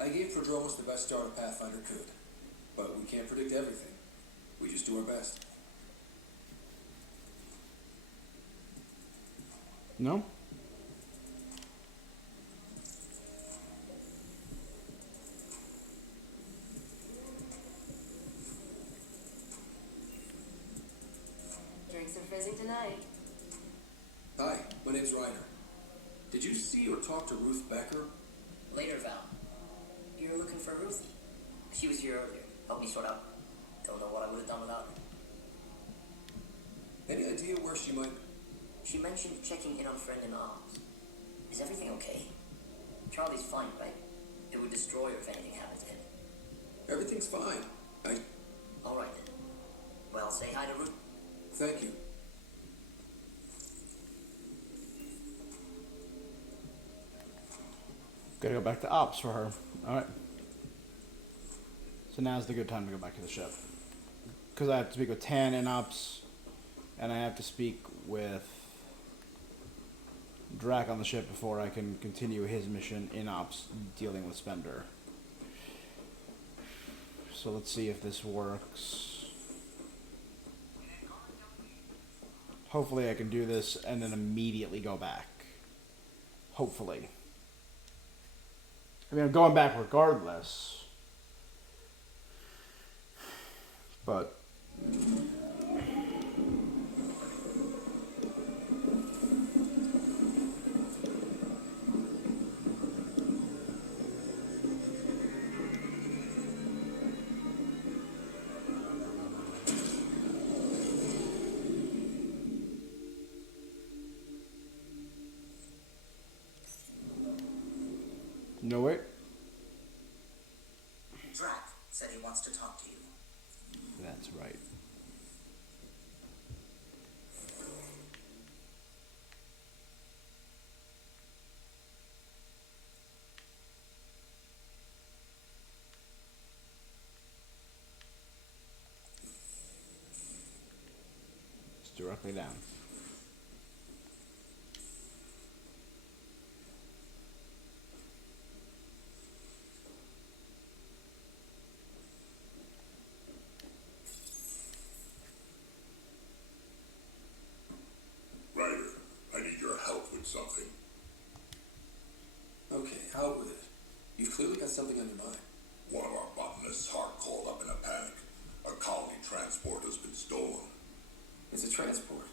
I gave Prodromos the best start a Pathfinder could. But we can't predict everything. We just do our best. No? Drinks are fizzing tonight. Hi, my name's Ryder. Did you see or talk to Ruth Becker? Later, Val. You're looking for Ruthie. She was here earlier. Helped me sort out. Don't know what I would have done without her. Any idea where she might... She mentioned checking in on a friend in arms. Is everything okay? Charlie's fine, right? It would destroy her if anything happened to him. Everything's fine. All right, then. Well, say hi to Ruth. Thank you. Gotta go back to ops for her. Alright. So now's the good time to go back to the ship. Because I have to speak with Tan in ops. And I have to speak with Drac on the ship before I can continue his mission in ops dealing with Spender. So let's see if this works. Hopefully I can do this and then immediately go back. Hopefully. I mean, I'm going back regardless. But... No, wait. Drac said he wants to talk to you. That's right. It's directly down. Ryder, I need your help with something. Okay, out with it. You've clearly got something on your mind. One of our botanists, Hart, called up in a panic. A colony transport has been stolen. It's a transport.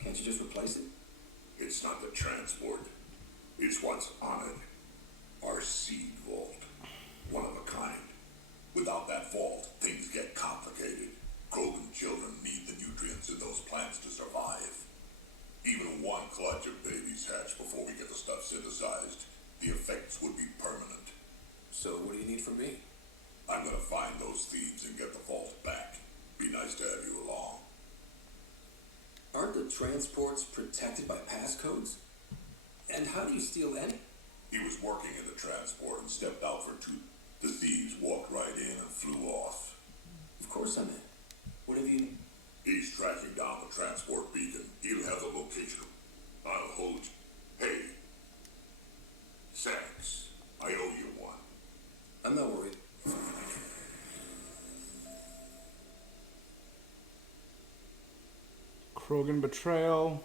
Can't you just replace it? It's not the transport. It's what's on it. Our seed vault. One of a kind. Without that vault, things get complicated. Krogan children need the nutrients in those plants to survive. Even one clutch of babies hatch before we get the stuff synthesized. The effects would be permanent. So what do you need from me? I'm gonna find those thieves and get the vault back. Be nice to have you along. Aren't the transports protected by passcodes? And how do you steal any? He was working in the transport and stepped out for two. The thieves walked right in and flew off. Of course I'm in. What have you... He's tracking down the transport beacon. He'll have the location. I'll hold you. Hey. Thanks. I owe you one. I'm not worried. Krogan betrayal.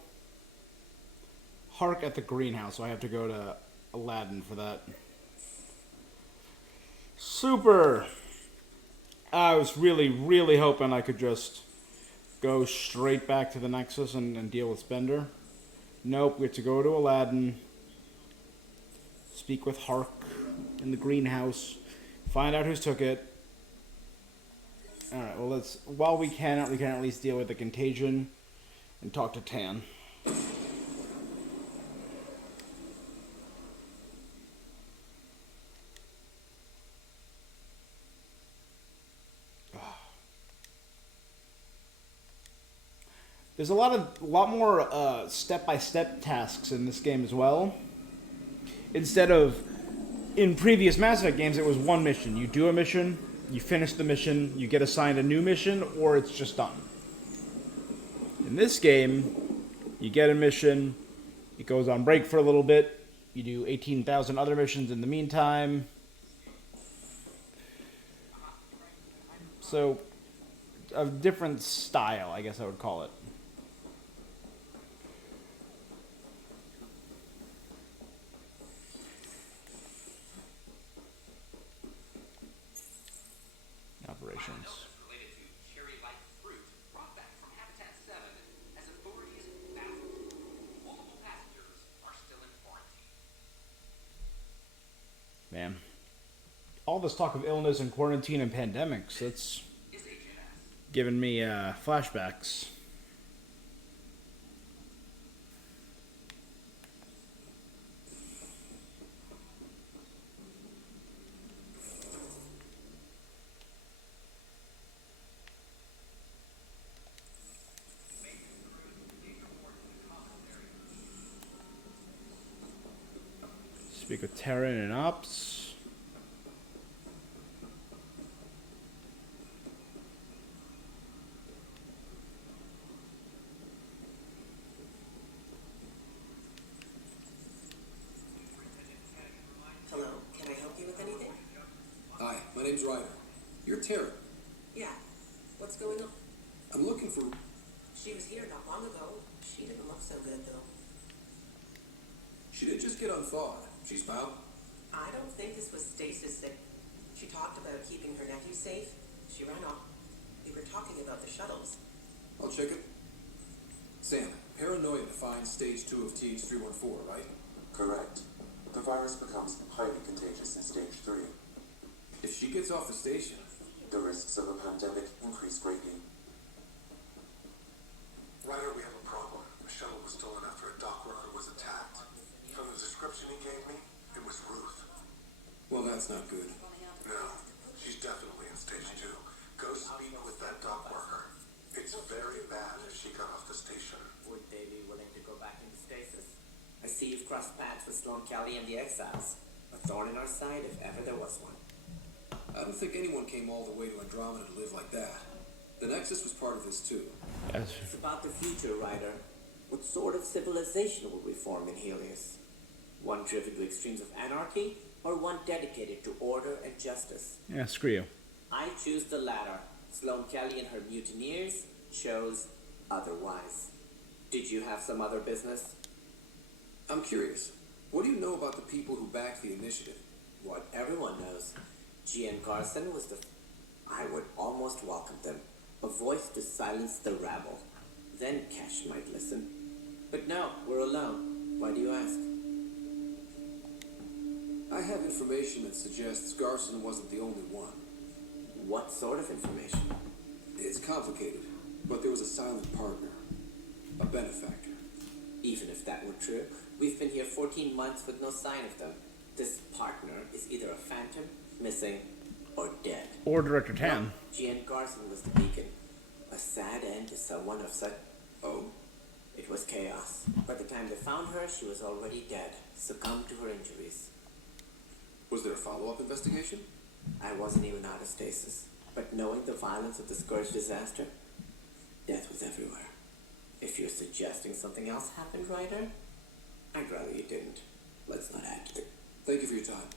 Hark at the greenhouse, so I have to go to Aladdin for that. Super! I was really hoping I could just go straight back to the Nexus and deal with Spender. Nope, we have to go to Aladdin, speak with Hark in the greenhouse, find out who's took it. Alright, well let's, while we can at least deal with the contagion and talk to Tan. There's a lot more step-by-step tasks in this game as well. Instead of in previous Mass Effect games, it was one mission. You do a mission, you finish the mission, you get assigned a new mission, or it's just done. In this game, you get a mission, it goes on break for a little bit, you do 18,000 other missions in the meantime. So, a different style, I guess I would call it. Operations. Related to cherry-like fruit brought back from Habitat 7 as authorities baffled. Multiple passengers are still in quarantine. Man. All this talk of illness and quarantine and pandemics, it's giving me flashbacks. Speak with Terran and Ops. Hello, can I help you with anything? Hi, my name's Ryder. You're Tara. Yeah. What's going on? I'm looking for... She was here not long ago. She didn't look so good, though. She did just get unthawed. She's found? I don't think this was stasis that... She talked about keeping her nephew safe. She ran off. We were talking about the shuttles. I'll check it. Sam, paranoia defines stage 2 of TH314, right? Correct. The virus becomes highly contagious in stage 3. If she gets off the station... The risks of a pandemic increase greatly. Ryder, we have a problem. The shuttle was stolen after a dock worker was attacked. From the description he gave me, it was Ruth. that's not good. No, she's definitely in stage 2. Go speak with that dock worker. It's very bad if she got off the station. Would they be willing to go back into stasis? I see you've crossed paths with Sloan Kelly and the Exiles. A thorn in our side if ever there was one. I don't think anyone came all the way to Andromeda to live like that. The Nexus was part of this too. It's about the future, Ryder. What sort of civilization would we form in Helios? One driven to extremes of anarchy, or one dedicated to order and justice? Yeah, screw you. I choose the latter. Sloan Kelly and her mutineers chose otherwise. Did you have some other business? I'm curious. What do you know about the people who backed the initiative? What everyone knows. Gian Garson was the... I would almost welcome them. A voice to silence the rabble. Then Cash might listen. But no, we're alone. Why do you ask? I have information that suggests Garson wasn't the only one. What sort of information? It's complicated, but there was a silent partner. A benefactor. Even if that were true, we've been here 14 months with no sign of them. This partner is either a phantom, missing, or dead. Or Director Tam. No, Gian Garson was the beacon. A sad end to someone of such... Oh? It was chaos. By the time they found her, she was already dead, succumbed to her injuries. Was there a follow-up investigation? I wasn't even out of stasis. But knowing the violence of the Scourge disaster, death was everywhere. If you're suggesting something else happened, Ryder, I'd rather you didn't. Let's not add to the... Thank you for your time.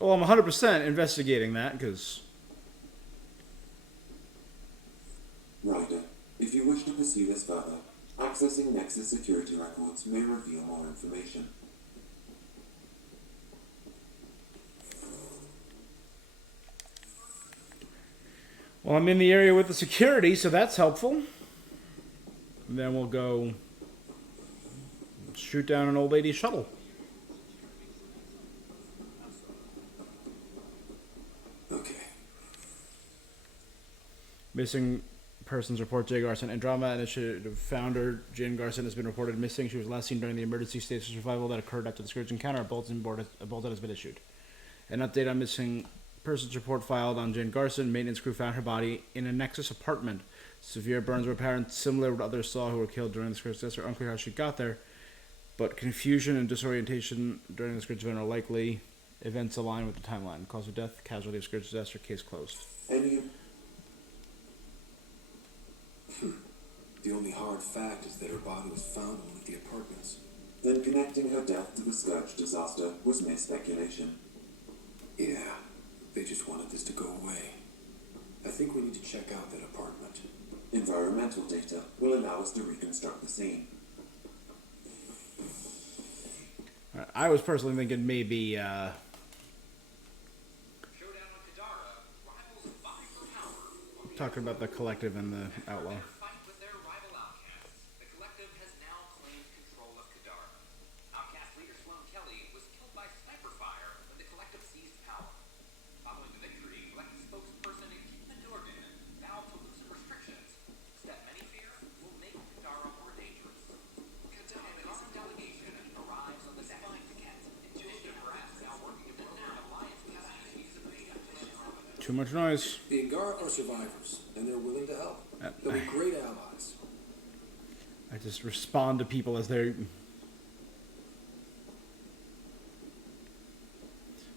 Well, I'm 100% investigating that, because... Ryder, if you wish to pursue this further, accessing Nexus security records may reveal more information. Well, I'm in the area with the security, so that's helpful. And then we'll go shoot down an old lady shuttle. Okay. Missing persons report Jay Garson. Andromeda Initiative founder Jen Garson has been reported missing. She was last seen during the emergency stasis survival that occurred after the Scourge encounter. A bulletin has been issued. An update on missing persons report filed on Jen Garson. Maintenance crew found her body in a Nexus apartment. Severe burns were apparent, similar to what others saw who were killed during the Scourge disaster. Unclear how she got there, but confusion and disorientation during the Scourge event are likely. Events align with the timeline. Cause of death, casualty of Scourge disaster, case closed. The only hard fact is that her body was found in one of the apartments. Then connecting her death to the Scourge disaster was mere speculation. Yeah, they just wanted this to go away. I think we need to check out that apartment. Environmental data will allow us to reconstruct the scene. I was personally thinking maybe talking about the Collective and the Outlaw. Fight with their rival outcasts. The Collective has now claimed control of Kadara. Outcast leader Sloan Kelly was killed by sniper fire when the Collective seized power. Following the victory, Collective spokesperson Keith Dorgan vowed to loosen restrictions, that many fear will make Kadara more dangerous. Kadara's delegation arrives on the spine to Kent. Initiative Brass now working with the Alliance capacity of Beta. Too much noise. The Angara are survivors, and they're willing to help. They'll be great allies. I just respond to people as they're...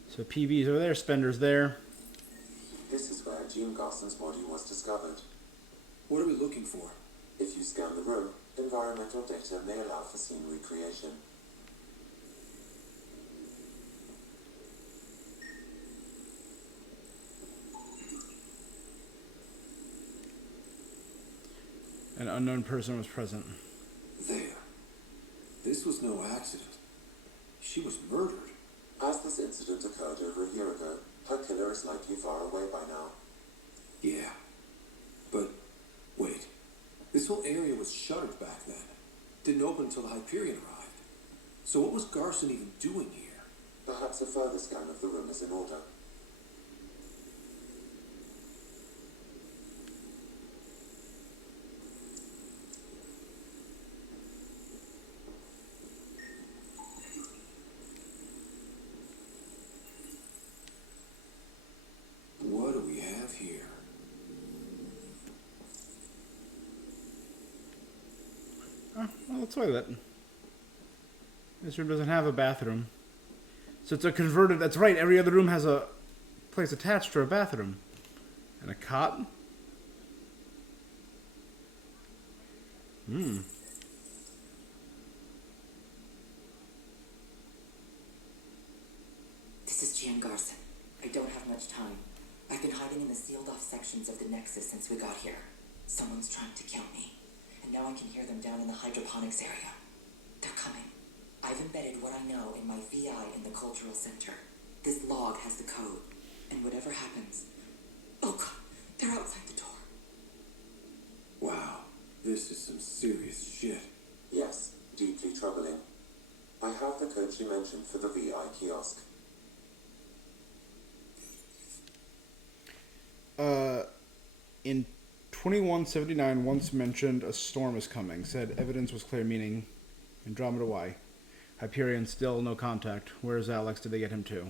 So PV's over there, Spender's there. This is where Jean Garson's body was discovered. What are we looking for? If you scan the room, environmental data may allow for scene recreation. An unknown person was present. There. This was no accident. She was murdered. As this incident occurred over a year ago, her killer is likely far away by now. Yeah. But, wait. This whole area was shuttered back then. Didn't open until the Hyperion arrived. So what was Garson even doing here? Perhaps a further scan of the room is in order. a toilet. This room doesn't have a bathroom. So it's a converted... That's right, every other room has a place attached to a bathroom. And a cot. Hmm. This is Gian Garson. I don't have much time. I've been hiding in the sealed-off sections of the Nexus since we got here. Someone's trying to kill me. And now I can hear them down in the hydroponics area. They're coming. I've embedded what I know in my VI in the Cultural Center. This log has the code. And whatever happens... Oh god, they're outside the door. Wow, this is some serious shit. Yes, deeply troubling. I have the code she mentioned for the VI kiosk. In 2179, once mentioned a storm is coming. Said evidence was clear, meaning Andromeda Y. Hyperion still no contact. Where's Alex? Did they get him too?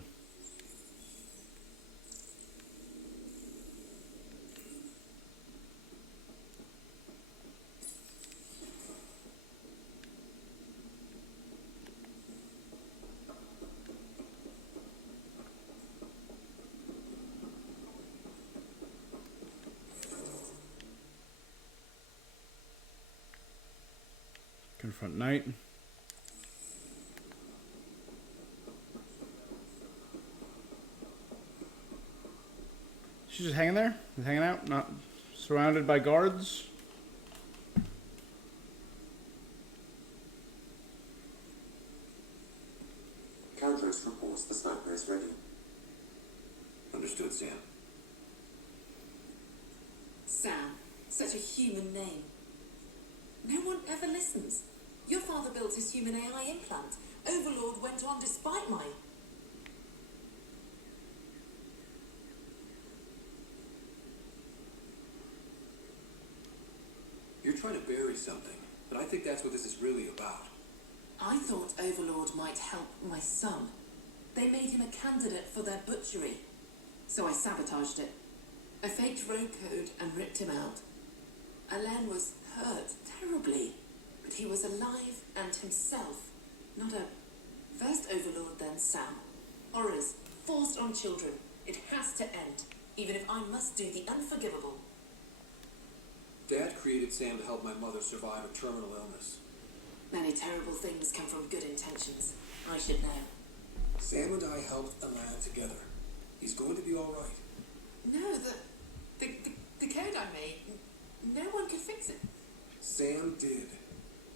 Confront Knight. She's just hanging there? Just hanging out? Not surrounded by guards? Candros reports the sniper is ready. Understood, Sam. Sam, such a human name. No one ever listens. Your father built his human AI implant. Overlord went on despite mine. You're trying to bury something, but I think that's what this is really about. I thought Overlord might help my son. They made him a candidate for their butchery. So I sabotaged it. I faked road code and ripped him out. Alain was hurt terribly, but he was alive and himself. Not a... First Overlord, then Sam. Horrors, forced on children. It has to end, even if I must do the unforgivable. Dad created Sam to help my mother survive a terminal illness. Many terrible things come from good intentions. I should know. Sam and I helped Alain together. He's going to be all right. No, the code I made, no one could fix it. Sam did.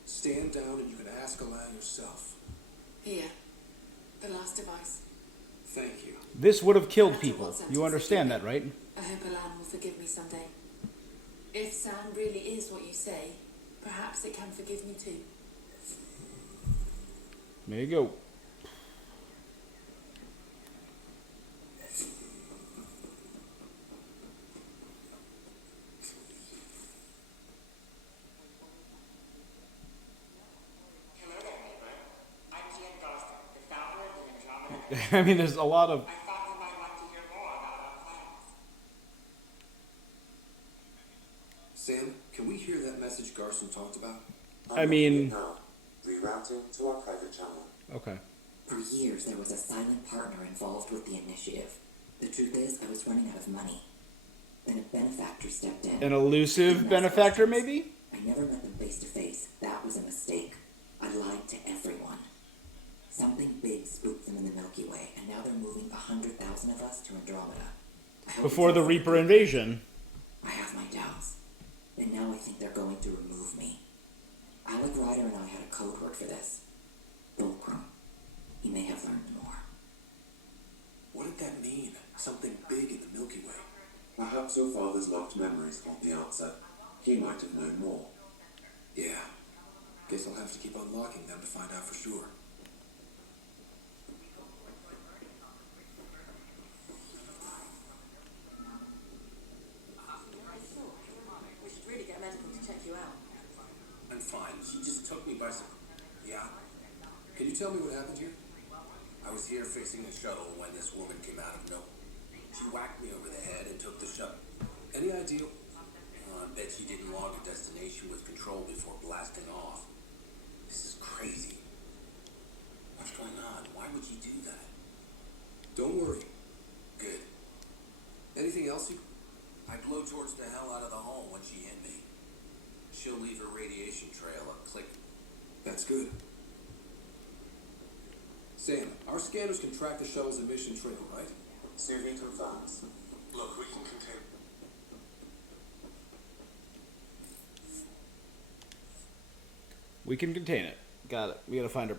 Stand down and you can ask Alain yourself. Here, the last device. Thank you. This would have killed people. You understand that, right? I hope Alain will forgive me someday. If Sam really is what you say, perhaps it can forgive me too. There you go. I mean, there's a lot of... Sam, can we hear that message Garson talked about? I mean... Rerouting to our private channel. Okay. For years, there was a silent partner involved with the initiative. The truth is, I was running out of money. Then a benefactor stepped in. An elusive benefactor, maybe? I never met them face to face. That was a mistake. I lied to everyone. Something big spooked them in the Milky Way, and now they're moving 100,000 of us to Andromeda. Before the Reaper invasion. I have my doubts. And now I think they're going to remove me. Alec Ryder and I had a code word for this. Fulcrum. He may have learned more. What did that mean? Something big in the Milky Way? Perhaps your father's locked memories caught the answer. He might have known more. Yeah. Guess I'll have to keep unlocking them to find out for sure. We should really get medical to check you out. I'm fine. She just took me by surprise. Yeah? Can you tell me what happened here? I was here fixing the shuttle when this woman came out of nowhere. She whacked me over the head and took the shuttle. Any idea? I bet she didn't log a destination with control before blasting off. do that. Don't worry. Good. Anything else you... I blowtorched the hell out of the hull when she hit me. She'll leave her radiation trail a click. That's good. Sam, our scanners can track the shuttle's emission trail, right? CV confirms. Look, we can contain... We can contain it. Got it. We gotta find her.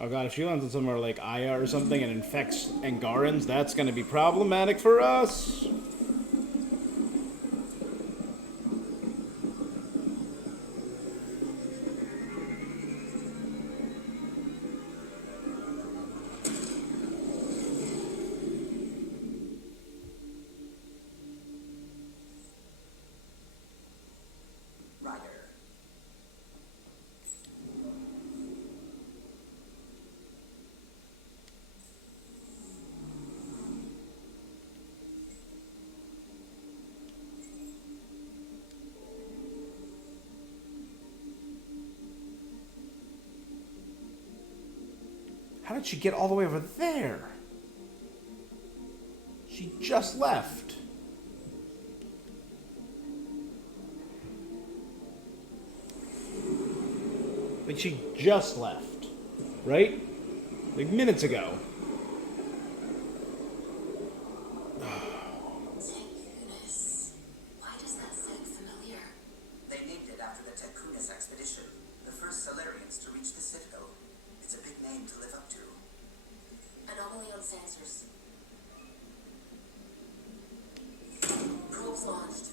Oh god, if she lands on somewhere like Aya or something and infects Angarans, that's gonna be problematic for us. How did she get all the way over there? She just left. Like, she just left, right? Like, minutes ago. Tekunis. Why does that sound familiar? They named it after the Tekunis expedition, the first Solarians to reach the Citadel. It's a big name to live up to. Anomaly on sensors. Probes launched.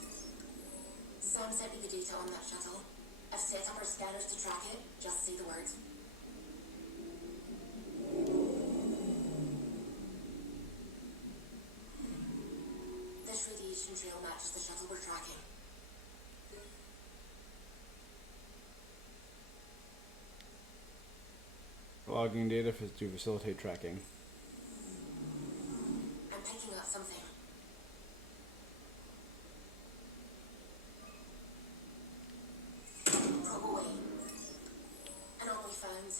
Sam sent me the data on that shuttle. I've set up our scanners to track it. Just say the words. This radiation trail matches the shuttle we're tracking. Logging data to facilitate tracking. I'm picking up something. Probe away. Anomaly found.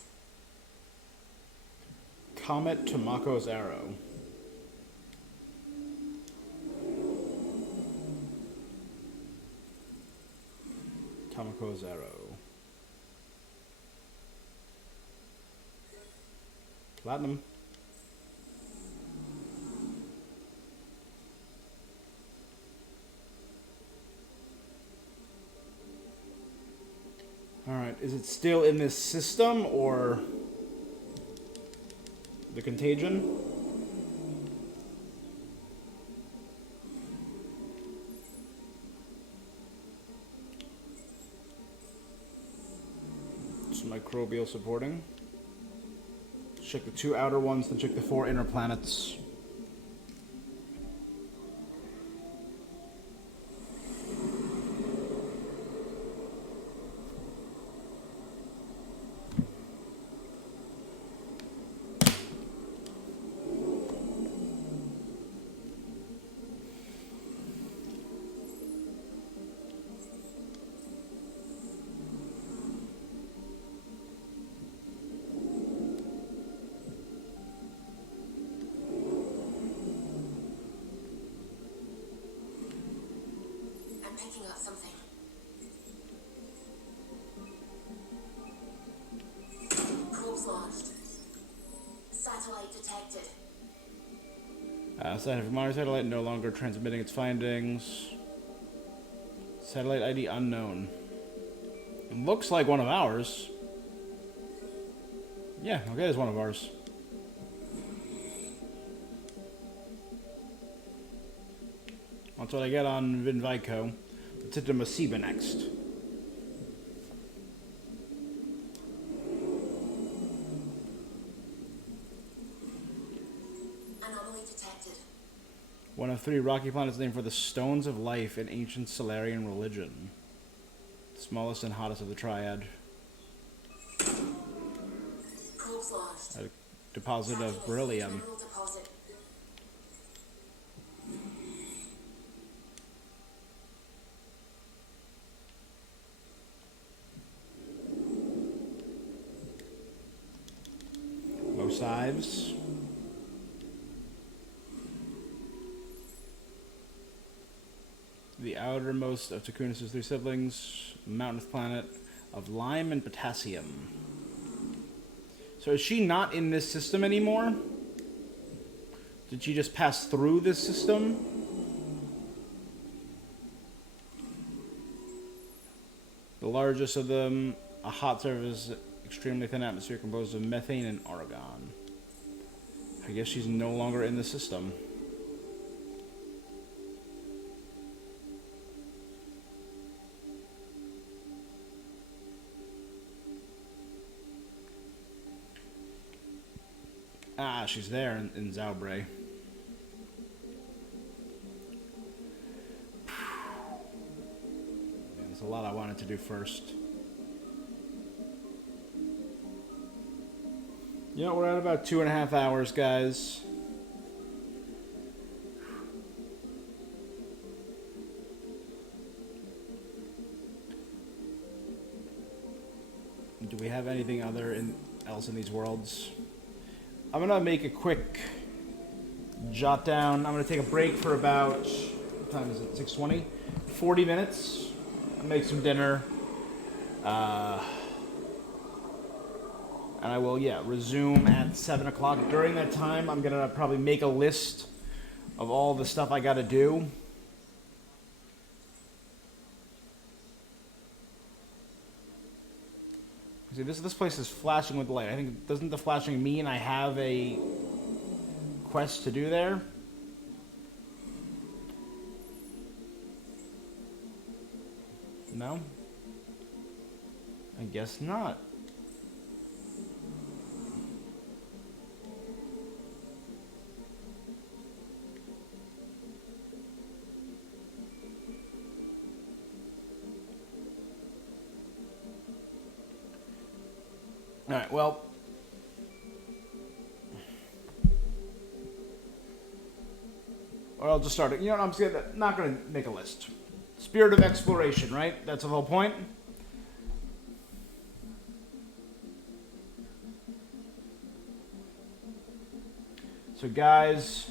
Comet Tomako's arrow. Tomako's arrow. Platinum. Alright, is it still in this system or the contagion? It's microbial supporting. Check the 2 outer ones, then check the 4 inner planets. I'm picking up something. Probes launched. Satellite detected. Sign of Mars satellite no longer transmitting its findings. Satellite ID unknown. It looks like one of ours. Yeah, okay, it's one of ours. That's what I get on Vinvico. Let's hit the Masiba next. Anomaly detected. One of 3 rocky planets named for the Stones of Life in ancient Solarian religion. Smallest and hottest of the triad. Probes launched. A deposit of beryllium. Mineral deposit. explosives. The outermost of Takunis' three siblings, mountainous planet of lime and potassium. So is she not in this system anymore? Did she just pass through this system? The largest of them, a hot surface, extremely thin atmosphere composed of methane and argon. I guess she's no longer in the system. Ah, she's there in Zaubre. There's a lot I wanted to do first. Yeah, we're at about 2.5 hours, guys. Do we have anything else in these worlds? I'm gonna make a quick jot down. I'm gonna take a break for about, what time is it? 6:20? 40 minutes. I'll make some dinner. And I will, resume at 7 o'clock. During that time, I'm gonna probably make a list of all the stuff I gotta do. See, this place is flashing with light. I think, doesn't the flashing mean I have a quest to do there? No? I guess not. Alright, well. Or I'll just start it. You know what, I'm not going to make a list. Spirit of exploration, right? That's the whole point. So guys,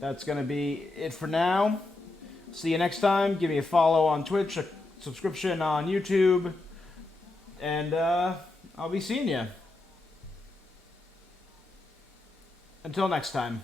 that's going to be it for now. See you next time. Give me a follow on Twitch, a subscription on YouTube, and I'll be seeing you. Until next time.